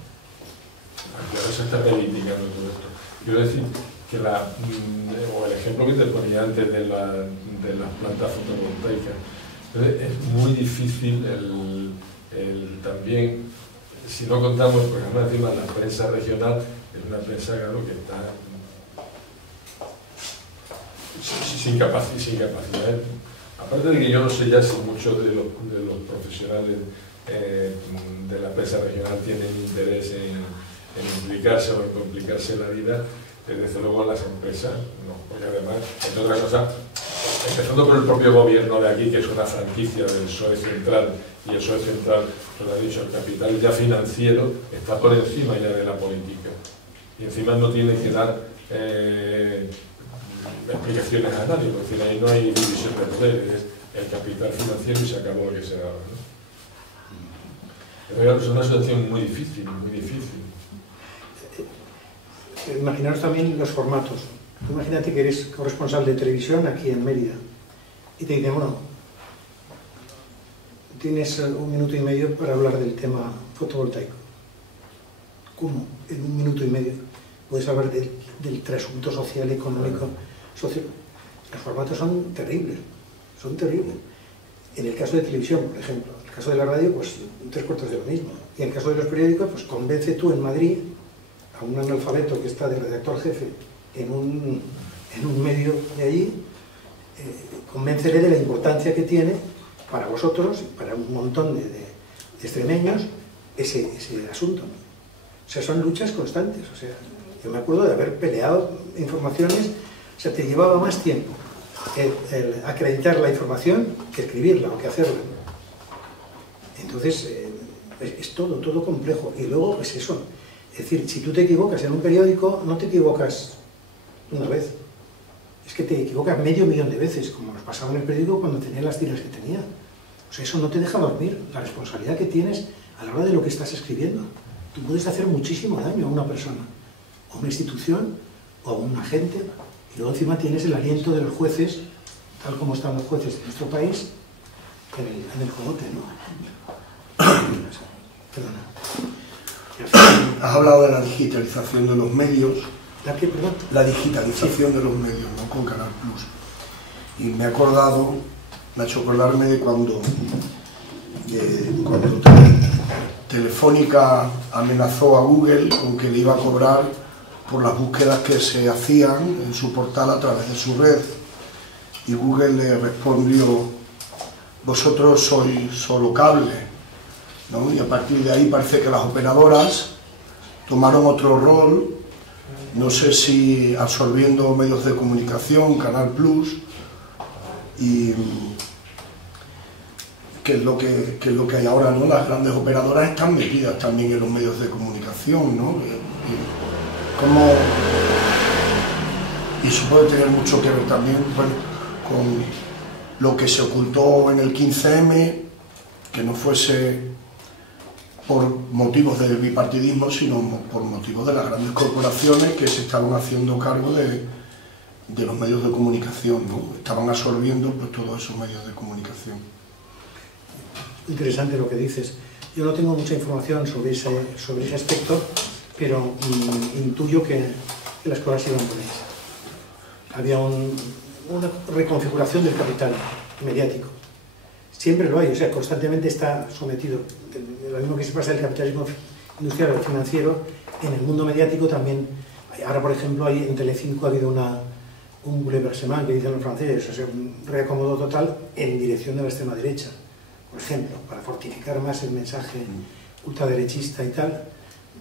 Aquí ahora se está reivindicando todo esto. Quiero decir que o el ejemplo que te ponía antes de las plantas fotovoltaicas, es muy difícil también, si no contamos, por ejemplo, encima la prensa regional, es una prensa, claro, que está sin capacidad. Aparte de que yo no sé ya si muchos de los profesionales de la prensa regional tienen interés en implicarse o en complicarse la vida, desde luego las empresas, no, porque además, entre otras cosas, empezando por el propio gobierno de aquí, que es una franquicia del PSOE central, y el PSOE central, lo ha dicho, el capital ya financiero está por encima ya de la política, y encima no tiene que dar explicaciones a nadie, porque ahí no hay división de poderes, es el capital financiero y se acabó lo que se daba, ¿no? Pero es una situación muy difícil, muy difícil. Imaginaros también los formatos. Imagínate que eres corresponsal de televisión aquí en Mérida y te dicen, bueno, tienes 1 minuto y medio para hablar del tema fotovoltaico. ¿Cómo? En 1 minuto y medio puedes hablar del trasunto social, económico, social. Los formatos son terribles, son terribles. En el caso de televisión, por ejemplo, en el caso de la radio, pues 3/4 de lo mismo. Y en el caso de los periódicos, pues convence tú en Madrid a un analfabeto que está de redactor jefe en un medio de allí, convéncele de la importancia que tiene para vosotros y para un montón de extremeños ese asunto, ¿no? O sea, son luchas constantes. O sea, yo me acuerdo de haber peleado informaciones, o sea, te llevaba más tiempo el acreditar la información que escribirla o que hacerla, ¿no? Entonces, es todo complejo. Y luego es eso. Es decir, si tú te equivocas en un periódico, no te equivocas una vez. Es que te equivocas 500.000 de veces, como nos pasaba en el periódico cuando tenía las tiras que tenía. O sea, eso no te deja dormir. La responsabilidad que tienes a la hora de lo que estás escribiendo. Tú puedes hacer muchísimo daño a una persona, a una institución o a un agente. Y luego encima tienes el aliento de los jueces, tal como están los jueces de nuestro país, en el cogote, ¿no? Perdona. Has hablado de la digitalización de los medios. ¿La qué, perdón? La digitalización de los medios, ¿no? Con Canal Plus. Y me ha hecho acordarme de cuando Telefónica amenazó a Google con que le iba a cobrar por las búsquedas que se hacían en su portal a través de su red. Y Google le respondió, vosotros sois solo cable, ¿no? Y a partir de ahí parece que las operadoras tomaron otro rol, no sé si absorbiendo medios de comunicación, Canal Plus, y que es lo que hay ahora, ¿no? Las grandes operadoras están metidas también en los medios de comunicación, ¿no? Y eso puede tener mucho que ver también, bueno, con lo que se ocultó en el 15M, que no fuese por motivos del bipartidismo, sino por motivos de las grandes corporaciones que se estaban haciendo cargo de los medios de comunicación, ¿no? Estaban absorbiendo pues, todos esos medios de comunicación. Interesante lo que dices. Yo no tengo mucha información sobre ese aspecto, pero intuyo que las cosas iban por ahí. Había una reconfiguración del capital mediático. Siempre lo hay, o sea, constantemente está sometido. Lo mismo que se pasa del capitalismo industrial o financiero, en el mundo mediático también. Ahora, por ejemplo, en Telecinco ha habido un bouleversement, que dicen los franceses, o sea, un reacomodo total en dirección de la extrema derecha, por ejemplo, para fortificar más el mensaje ultraderechista y tal.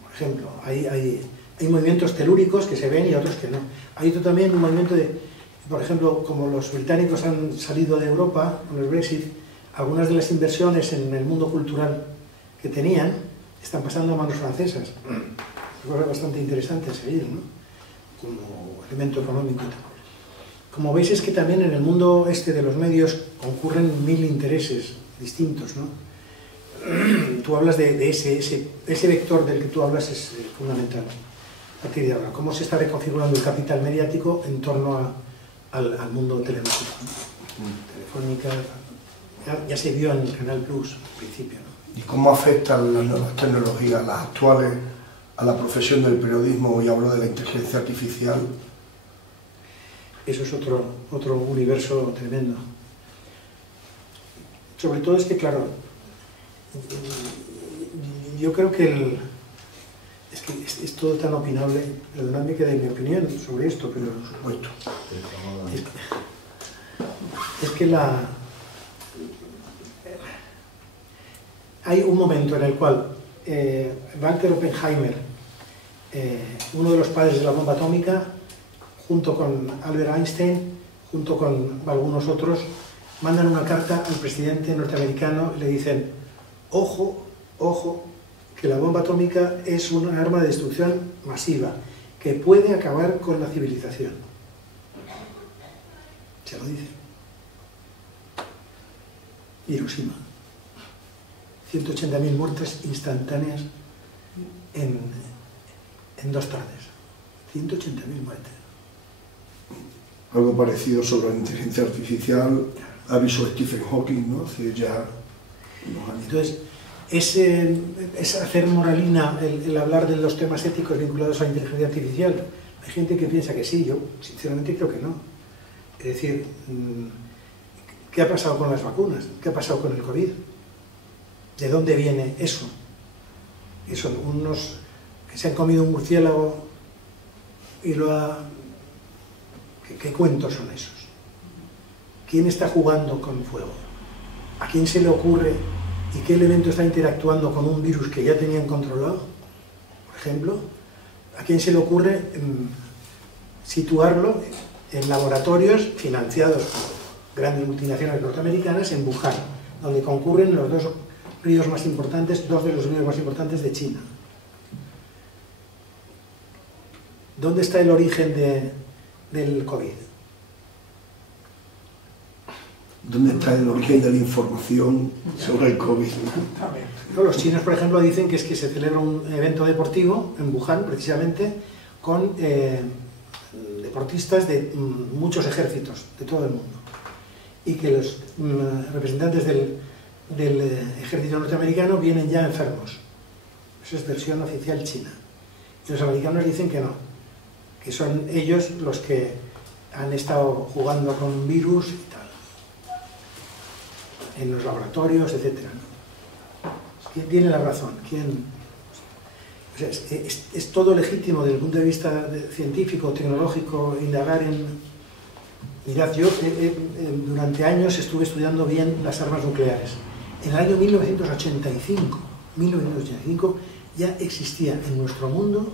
Por ejemplo, hay movimientos telúricos que se ven y otros que no. Hay otro también un movimiento de, por ejemplo, como los británicos han salido de Europa con el Brexit, algunas de las inversiones en el mundo cultural que tenían están pasando a manos francesas. Es cosa bastante interesante a seguir, ¿no? Como elemento económico y tal. Como veis, es que también en el mundo de los medios concurren 1000 intereses distintos, ¿no? Tú hablas de ese vector del que tú hablas es fundamental. A partir de ahora, ¿cómo se está reconfigurando el capital mediático en torno al mundo telemático, ¿no? Telefónica, ya se vio en el Canal Plus al principio, ¿no? ¿Y cómo afectan las nuevas tecnologías, las actuales, a la profesión del periodismo? Hoy hablo de la inteligencia artificial. Eso es otro universo tremendo. Sobre todo es que, claro, yo creo que es todo tan opinable, perdonadme que dé mi opinión sobre esto, pero por supuesto. Es que hay un momento en el cual Walter Oppenheimer, uno de los padres de la bomba atómica, junto con Albert Einstein, junto con algunos otros, mandan una carta al presidente norteamericano y le dicen: ojo, ojo, que la bomba atómica es un arma de destrucción masiva, que puede acabar con la civilización. Se lo dice. Hiroshima. 180.000 muertes instantáneas en 2 tardes. 180.000 muertes. Algo parecido sobre la inteligencia artificial avisó Stephen Hawking, ¿no? Hace ya unos años. Entonces, es hacer moralina el hablar de los temas éticos vinculados a la inteligencia artificial. Hay gente que piensa que sí, yo sinceramente creo que no. Es decir, ¿qué ha pasado con las vacunas? ¿Qué ha pasado con el COVID? ¿De dónde viene eso? ¿Que son unos que se han comido un murciélago y lo ha... ¿Qué cuentos son esos? ¿Quién está jugando con fuego? ¿A quién se le ocurre y qué elemento está interactuando con un virus que ya tenían controlado? Por ejemplo, ¿a quién se le ocurre situarlo en laboratorios financiados por grandes multinacionales norteamericanas en Wuhan, donde concurren los dos ríos más importantes, dos de los ríos más importantes de China? ¿Dónde está el origen del COVID? ¿Dónde está el origen de la información sobre el COVID? Los chinos, por ejemplo, dicen que es que se celebra un evento deportivo en Wuhan, precisamente, con deportistas de muchos ejércitos de todo el mundo. Y que los representantes del ejército norteamericano vienen ya enfermos. Esa es versión oficial china. Y los americanos dicen que no, que son ellos los que han estado jugando con un virus y tal, en los laboratorios, etc. ¿Quién tiene la razón? O sea, es todo legítimo desde el punto de vista científico, tecnológico, indagar en... Mirad, yo durante años estuve estudiando bien las armas nucleares. En el año 1985 ya existía en nuestro mundo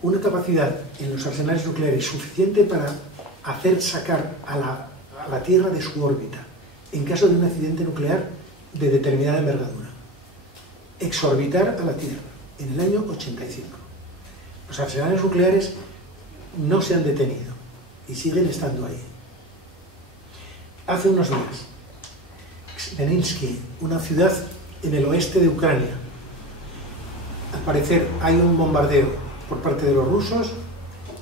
una capacidad en los arsenales nucleares suficiente para hacer sacar a la Tierra de su órbita en caso de un accidente nuclear de determinada envergadura. Exorbitar a la Tierra en el año 85. Los arsenales nucleares no se han detenido y siguen estando ahí. Hace unos días, Smolensk, una ciudad en el oeste de Ucrania, al parecer hay un bombardeo por parte de los rusos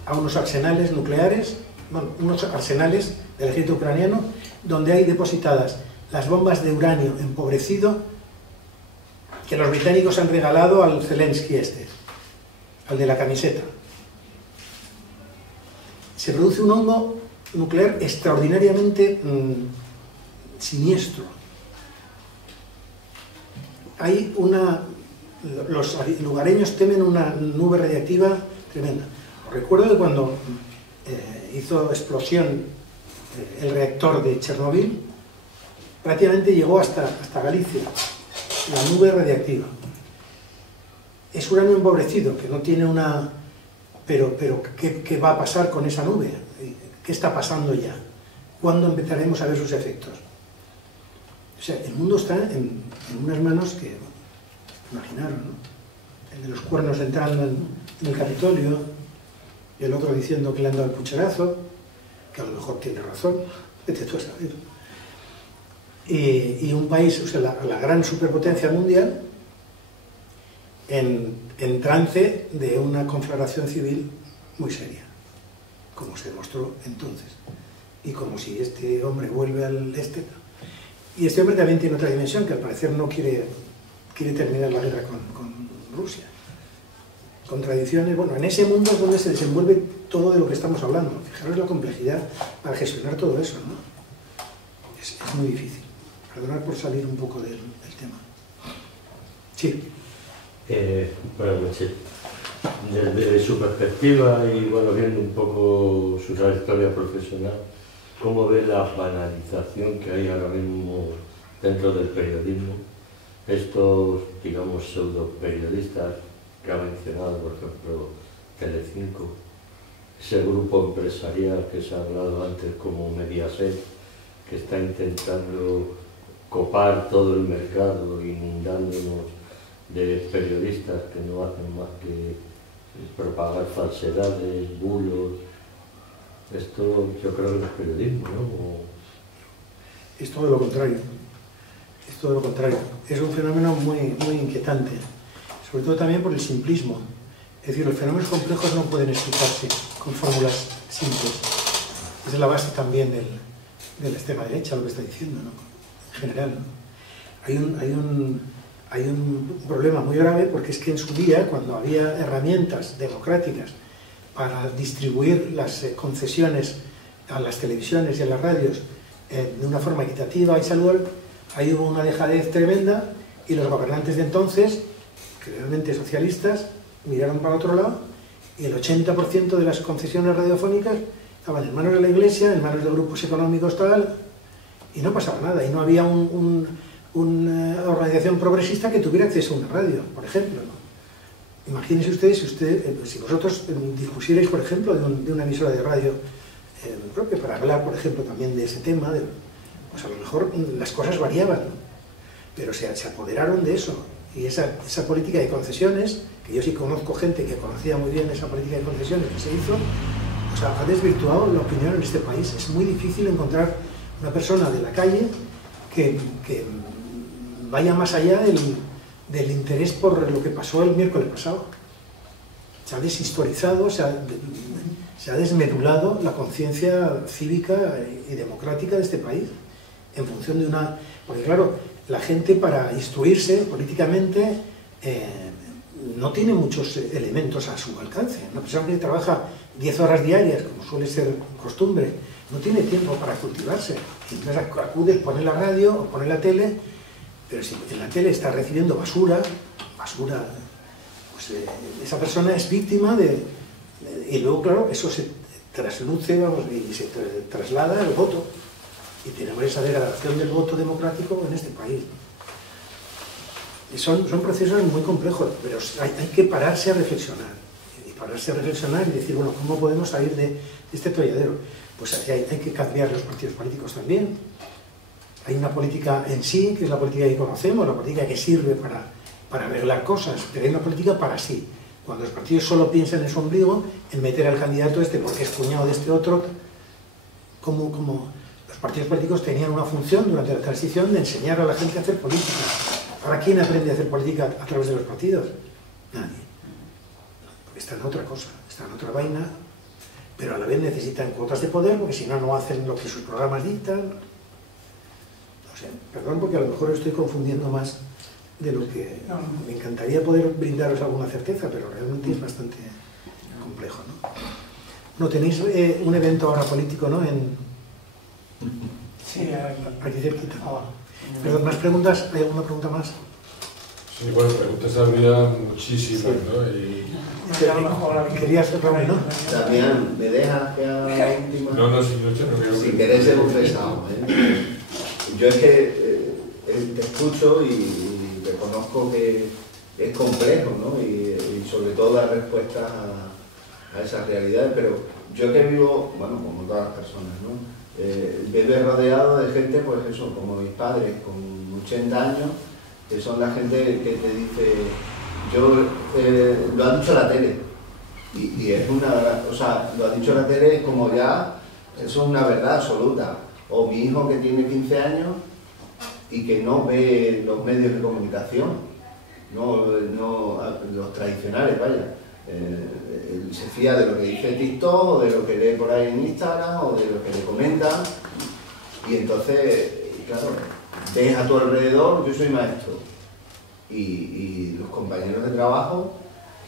a unos arsenales nucleares, bueno, unos arsenales del ejército ucraniano, donde hay depositadas las bombas de uranio empobrecido que los británicos han regalado al Zelensky al de la camiseta. Se produce un hongo nuclear extraordinariamente siniestro. Los lugareños temen una nube radiactiva tremenda. Os recuerdo que cuando hizo explosión el reactor de Chernobyl, prácticamente llegó hasta Galicia, la nube radiactiva. Es uranio empobrecido, que no tiene una... Pero ¿qué va a pasar con esa nube? ¿Qué está pasando ya? ¿Cuándo empezaremos a ver sus efectos? O sea, el mundo está en unas manos que... Imaginaron, ¿no? El de los cuernos entrando en el Capitolio, y el otro diciendo que le han dado el pucherazo, que a lo mejor tiene razón, vete tú a saber. Y un país, o sea, la gran superpotencia mundial, en trance de una conflagración civil muy seria, como se demostró entonces. Y como si este hombre vuelve al este. Y este hombre también tiene otra dimensión, que al parecer no quiere terminar la guerra con Rusia. Contradicciones, bueno, en ese mundo es donde se desenvuelve todo de lo que estamos hablando. Fijaros la complejidad para gestionar todo eso, ¿no? Es muy difícil. Perdonad por salir un poco del tema. Sí. Buenas noches. Desde su perspectiva y bueno, viendo un poco su trayectoria profesional, ¿cómo ve la banalización que hay ahora mismo dentro del periodismo? Estos, digamos, pseudo periodistas que ha mencionado, por ejemplo, Telecinco, ese grupo empresarial que se ha hablado antes como Mediaset, que está intentando copar todo el mercado, inundándonos de periodistas que no hacen más que propagar falsedades, bulos. Esto yo creo que no es periodismo, ¿no? Es todo lo contrario. Es todo lo contrario. Es un fenómeno muy inquietante, sobre todo también por el simplismo. Es decir, los fenómenos complejos no pueden explicarse con fórmulas simples. Esa es la base también de la extrema derecha, lo que está diciendo, ¿no? En general, ¿no? Hay un problema muy grave, porque es que en su día, cuando había herramientas democráticas para distribuir las concesiones a las televisiones y a las radios de una forma equitativa y saludable, ahí hubo una dejadez tremenda y los gobernantes de entonces, realmente socialistas, miraron para otro lado y el 80% de las concesiones radiofónicas estaban en manos de la Iglesia, en manos de grupos económicos tal, y no pasaba nada, y no había una organización progresista que tuviera acceso a una radio, por ejemplo, ¿no? Imagínense ustedes si vosotros dispusierais, por ejemplo, de una emisora de radio propia para hablar, por ejemplo, también de ese tema, pues a lo mejor las cosas variaban, ¿no? Pero se apoderaron de eso, y esa política de concesiones, que yo sí conozco gente que conocía muy bien esa política de concesiones que se hizo, o sea, ha desvirtuado la opinión en este país. Es muy difícil encontrar una persona de la calle que vaya más allá del interés por lo que pasó el miércoles pasado. Se ha deshistorizado, se ha desmedulado la conciencia cívica y democrática de este país en función de una... Porque claro, la gente para instruirse políticamente no tiene muchos elementos a su alcance. Una persona que trabaja 10 horas diarias, como suele ser costumbre, no tiene tiempo para cultivarse. Entonces acudes, pone la radio o pone la tele, pero si en la tele está recibiendo basura, pues esa persona es víctima y luego, claro, eso se trasluce, y se traslada al voto. Y tenemos esa degradación del voto democrático en este país. Y son procesos muy complejos, pero hay que pararse a reflexionar. Y pararse a reflexionar y decir, bueno, ¿cómo podemos salir de este atolladero? Pues hay que cambiar los partidos políticos también. Hay una política en sí, que es la política que conocemos, la política que sirve para arreglar cosas, pero hay una política para sí. Cuando los partidos solo piensan en su ombligo, en meter al candidato este porque es cuñado de este otro, como los partidos políticos tenían una función durante la transición de enseñar a la gente a hacer política. Ahora, ¿quién aprende a hacer política a través de los partidos? Nadie. Porque están en otra cosa, están en otra vaina, pero a la vez necesitan cuotas de poder, porque si no, no hacen lo que sus programas dictan. O sea, perdón, porque a lo mejor estoy confundiendo más de lo que... Me encantaría poder brindaros alguna certeza, pero realmente es bastante complejo, ¿no? No, tenéis un evento ahora político, ¿no? Sí, aquí cerquita. Perdón, ¿más preguntas? ¿Hay alguna pregunta más? Sí, bueno, preguntas habría muchísimas, ¿no? Y... Querías Raúl, ¿no? Damián, ¿me dejas que haga la última? No, si no quiero. Sin querer ser un pesado, ¿eh? Yo es que te escucho y reconozco que es complejo, ¿no? Y sobre todo dar respuestas a esas realidades, pero yo que vivo, bueno, como todas las personas, ¿no? Vivo rodeado de gente, pues eso, como mis padres, con 80 años, que son la gente que te dice, lo ha dicho la tele, y es una, o sea, lo ha dicho la tele como ya, eso es una verdad absoluta. O mi hijo que tiene 15 años y que no ve los medios de comunicación, no los tradicionales, vaya. Él se fía de lo que dice TikTok, o de lo que lee por ahí en Instagram, o de lo que le comentan, y entonces, claro, ves a tu alrededor. Yo soy maestro, y los compañeros de trabajo,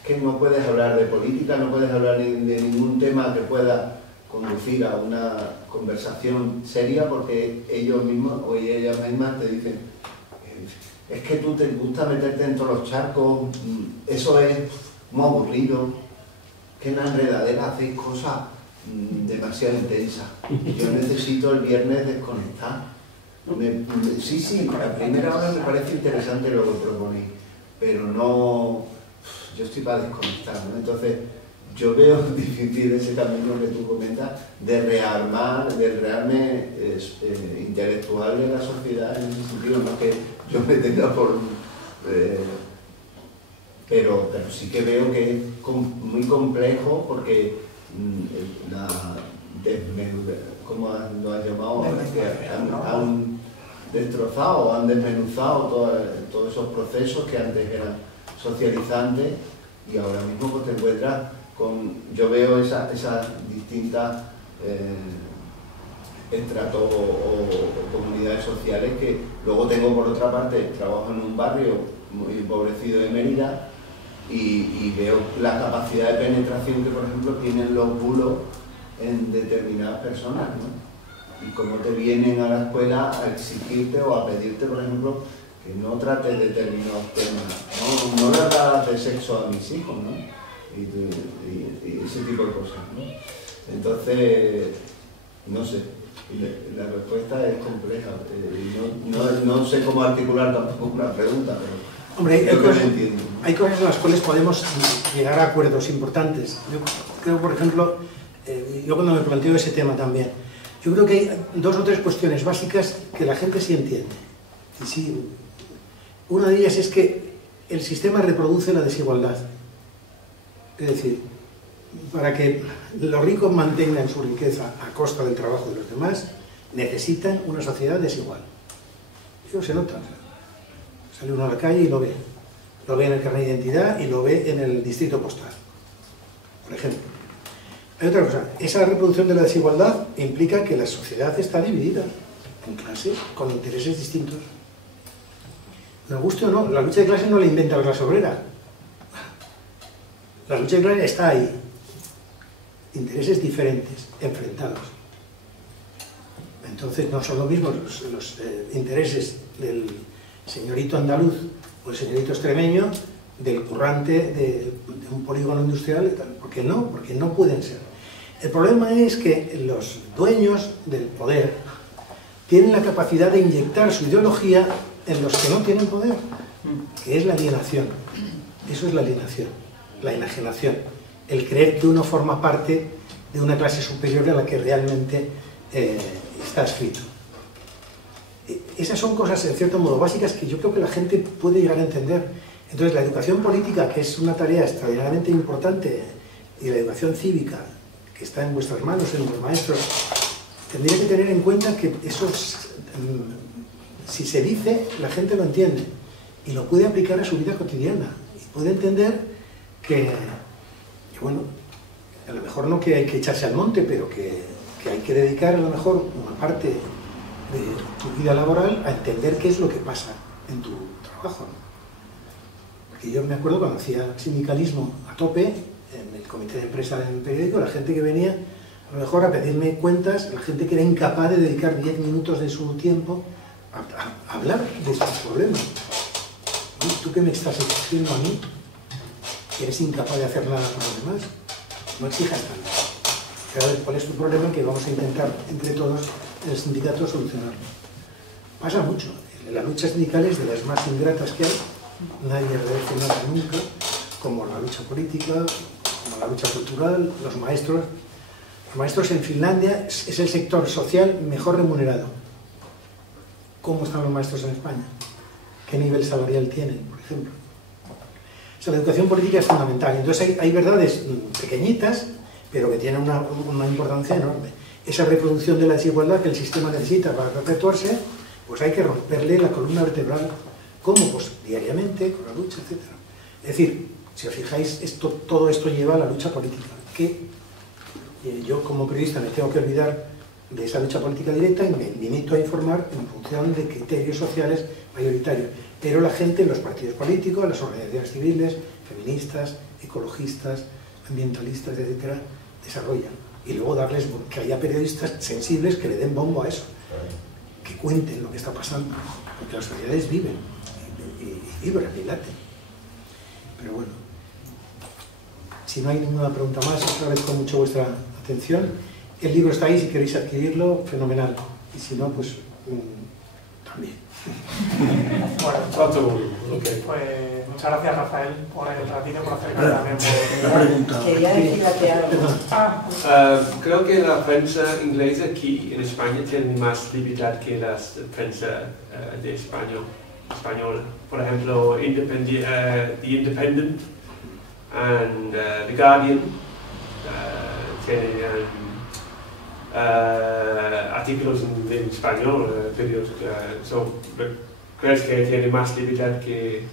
es que no puedes hablar de política, no puedes hablar de ningún tema que pueda conducir a una conversación seria, porque ellos mismos o ellas mismas te dicen, es que tú te gusta meterte en todos los charcos, eso es muy aburrido, que en la enredadera hacéis cosas demasiado intensas. Yo necesito el viernes desconectar. Sí, a primera hora me parece interesante lo que proponéis, pero no, yo estoy para desconectar, ¿no? Entonces, yo veo difícil ese camino que tú comentas de rearmar, de rearme intelectual de la sociedad en ese sentido, no que yo me tenga por... pero sí que veo que es muy complejo, porque ¿cómo lo has llamado? Han destrozado, han desmenuzado todos esos procesos que antes eran socializantes, y ahora mismo pues te encuentras con, yo veo esas distintas estratos o comunidades sociales, que luego tengo por otra parte, trabajo en un barrio muy empobrecido de Mérida, y veo la capacidad de penetración que, por ejemplo, tienen los bulos en determinadas personas, ¿no? Y cómo te vienen a la escuela a exigirte o a pedirte, por ejemplo, que no trates determinados temas, no le hablas de sexo a mis hijos, ¿no? Y ese tipo de cosas, ¿no? Entonces, no sé, la respuesta es compleja, no sé cómo articular tampoco una pregunta, pero... Hombre, hay cosas en las cuales podemos llegar a acuerdos importantes. Yo creo, por ejemplo, yo cuando me planteo ese tema también, yo creo que hay 2 o 3 cuestiones básicas que la gente sí entiende. Y sí, una de ellas es que el sistema reproduce la desigualdad. Es decir, para que los ricos mantengan su riqueza a costa del trabajo de los demás, necesitan una sociedad desigual. Eso se nota. Sale uno a la calle y lo ve. Lo ve en el carnet de identidad y lo ve en el distrito postal, por ejemplo. Hay otra cosa. Esa reproducción de la desigualdad implica que la sociedad está dividida en clases con intereses distintos. Nos guste o no, la lucha de clases no la inventa la clase obrera. La lucha de clases está ahí. Intereses diferentes, enfrentados. Entonces no son lo mismo los intereses del señorito andaluz o el señorito extremeño del currante de un polígono industrial, porque no pueden ser. El problema es que los dueños del poder tienen la capacidad de inyectar su ideología en los que no tienen poder, que es la alienación. Eso es la alienación, la enajenación, el creer que uno forma parte de una clase superior a la que realmente está escrito. Esas son cosas, en cierto modo, básicas que yo creo que la gente puede llegar a entender. Entonces, la educación política, que es una tarea extraordinariamente importante, y la educación cívica, que está en vuestras manos, en los maestros, tendría que tener en cuenta que eso, si se dice, la gente lo entiende y lo puede aplicar a su vida cotidiana. Y puede entender que bueno, a lo mejor no que hay que echarse al monte, pero que hay que dedicar a lo mejor una parte de tu vida laboral a entender qué es lo que pasa en tu trabajo, ¿no? Porque yo me acuerdo cuando hacía sindicalismo a tope en el comité de empresa del periódico, la gente que venía a lo mejor a pedirme cuentas, la gente que era incapaz de dedicar 10 minutos de su tiempo a hablar de sus problemas. Oye, ¿tú qué me estás exigiendo a mí? Que eres incapaz de hacer nada por los demás. No exijas tanto. Pero a ver, ¿cuál es tu problema? Que vamos a intentar entre todos en el sindicato solucionarlo. Pasa mucho. La lucha sindical es de las más ingratas que hay. Nadie agradece nada nunca, como la lucha política, como la lucha cultural, los maestros. Los maestros en Finlandia es el sector social mejor remunerado. ¿Cómo están los maestros en España? ¿Qué nivel salarial tienen, por ejemplo? O sea, la educación política es fundamental. Entonces hay verdades pequeñitas, pero que tienen una importancia enorme. Esa reproducción de la desigualdad que el sistema necesita para perpetuarse, pues hay que romperle la columna vertebral. ¿Cómo? Pues diariamente, con la lucha, etc. Es decir, si os fijáis, todo esto lleva a la lucha política. Que yo como periodista me tengo que olvidar de esa lucha política directa y me limito a informar en función de criterios sociales mayoritarios. Pero la gente, los partidos políticos, las organizaciones civiles, feministas, ecologistas, ambientalistas, etc., desarrollan. Y luego darles, que haya periodistas sensibles que le den bombo a eso, que cuenten lo que está pasando, porque las sociedades viven, y vibran, y laten. Pero bueno, si no hay ninguna pregunta más, os agradezco mucho vuestra atención. El libro está ahí, si queréis adquirirlo, fenomenal. Y si no, pues también. Bueno, okay. Pues muchas gracias, Rafael, por el ratito, por acercarme también. Una pregunta. Quería decirte algo. Creo que la prensa inglesa aquí en España tiene más libertad que la prensa de española. Por ejemplo, The Independent and The Guardian tienen artículos en español, ¿crees que tiene más libertad que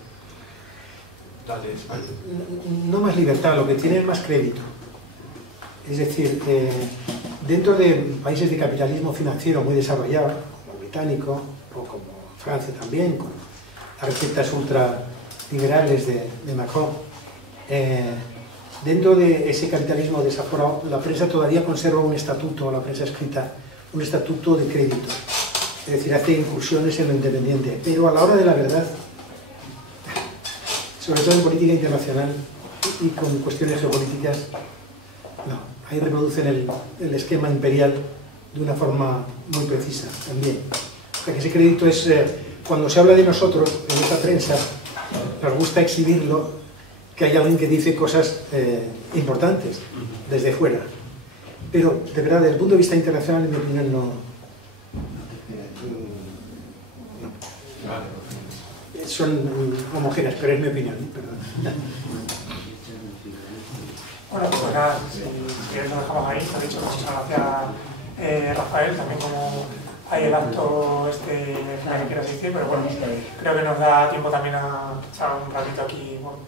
la de España? No más libertad, lo que tiene es más crédito. Es decir, dentro de países de capitalismo financiero muy desarrollado, como el británico, o como Francia también, con las recetas ultraliberales de Macron, dentro de ese capitalismo desaforado, la prensa todavía conserva un estatuto, la prensa escrita, un estatuto de crédito. Es decir, hace incursiones en lo independiente. Pero a la hora de la verdad, sobre todo en política internacional y con cuestiones geopolíticas, no. Ahí reproducen el esquema imperial de una forma muy precisa también. O sea, que ese crédito es, cuando se habla de nosotros en esa prensa, nos gusta exhibirlo, que hay alguien que dice cosas importantes desde fuera. Pero, de verdad, desde el punto de vista internacional, en mi opinión, no. Son homogéneas, pero es mi opinión, perdón. Bueno, pues nada, si quieres lo dejamos ahí. Te he dicho muchas gracias, Rafael, también como hay el acto final que quieras decir, pero bueno, creo que nos da tiempo también a echar un ratito aquí, bueno,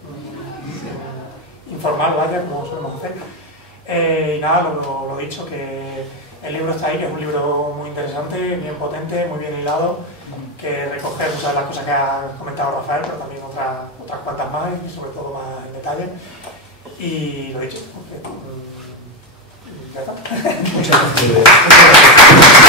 informal, vaya, como solemos hacer. Y nada, lo dicho, que el libro está ahí, que es un libro muy interesante, bien potente, muy bien hilado, que recoge muchas de las cosas que ha comentado Rafael, pero también otras cuantas más y sobre todo más en detalle. Y lo dicho, ya está. Muchas gracias.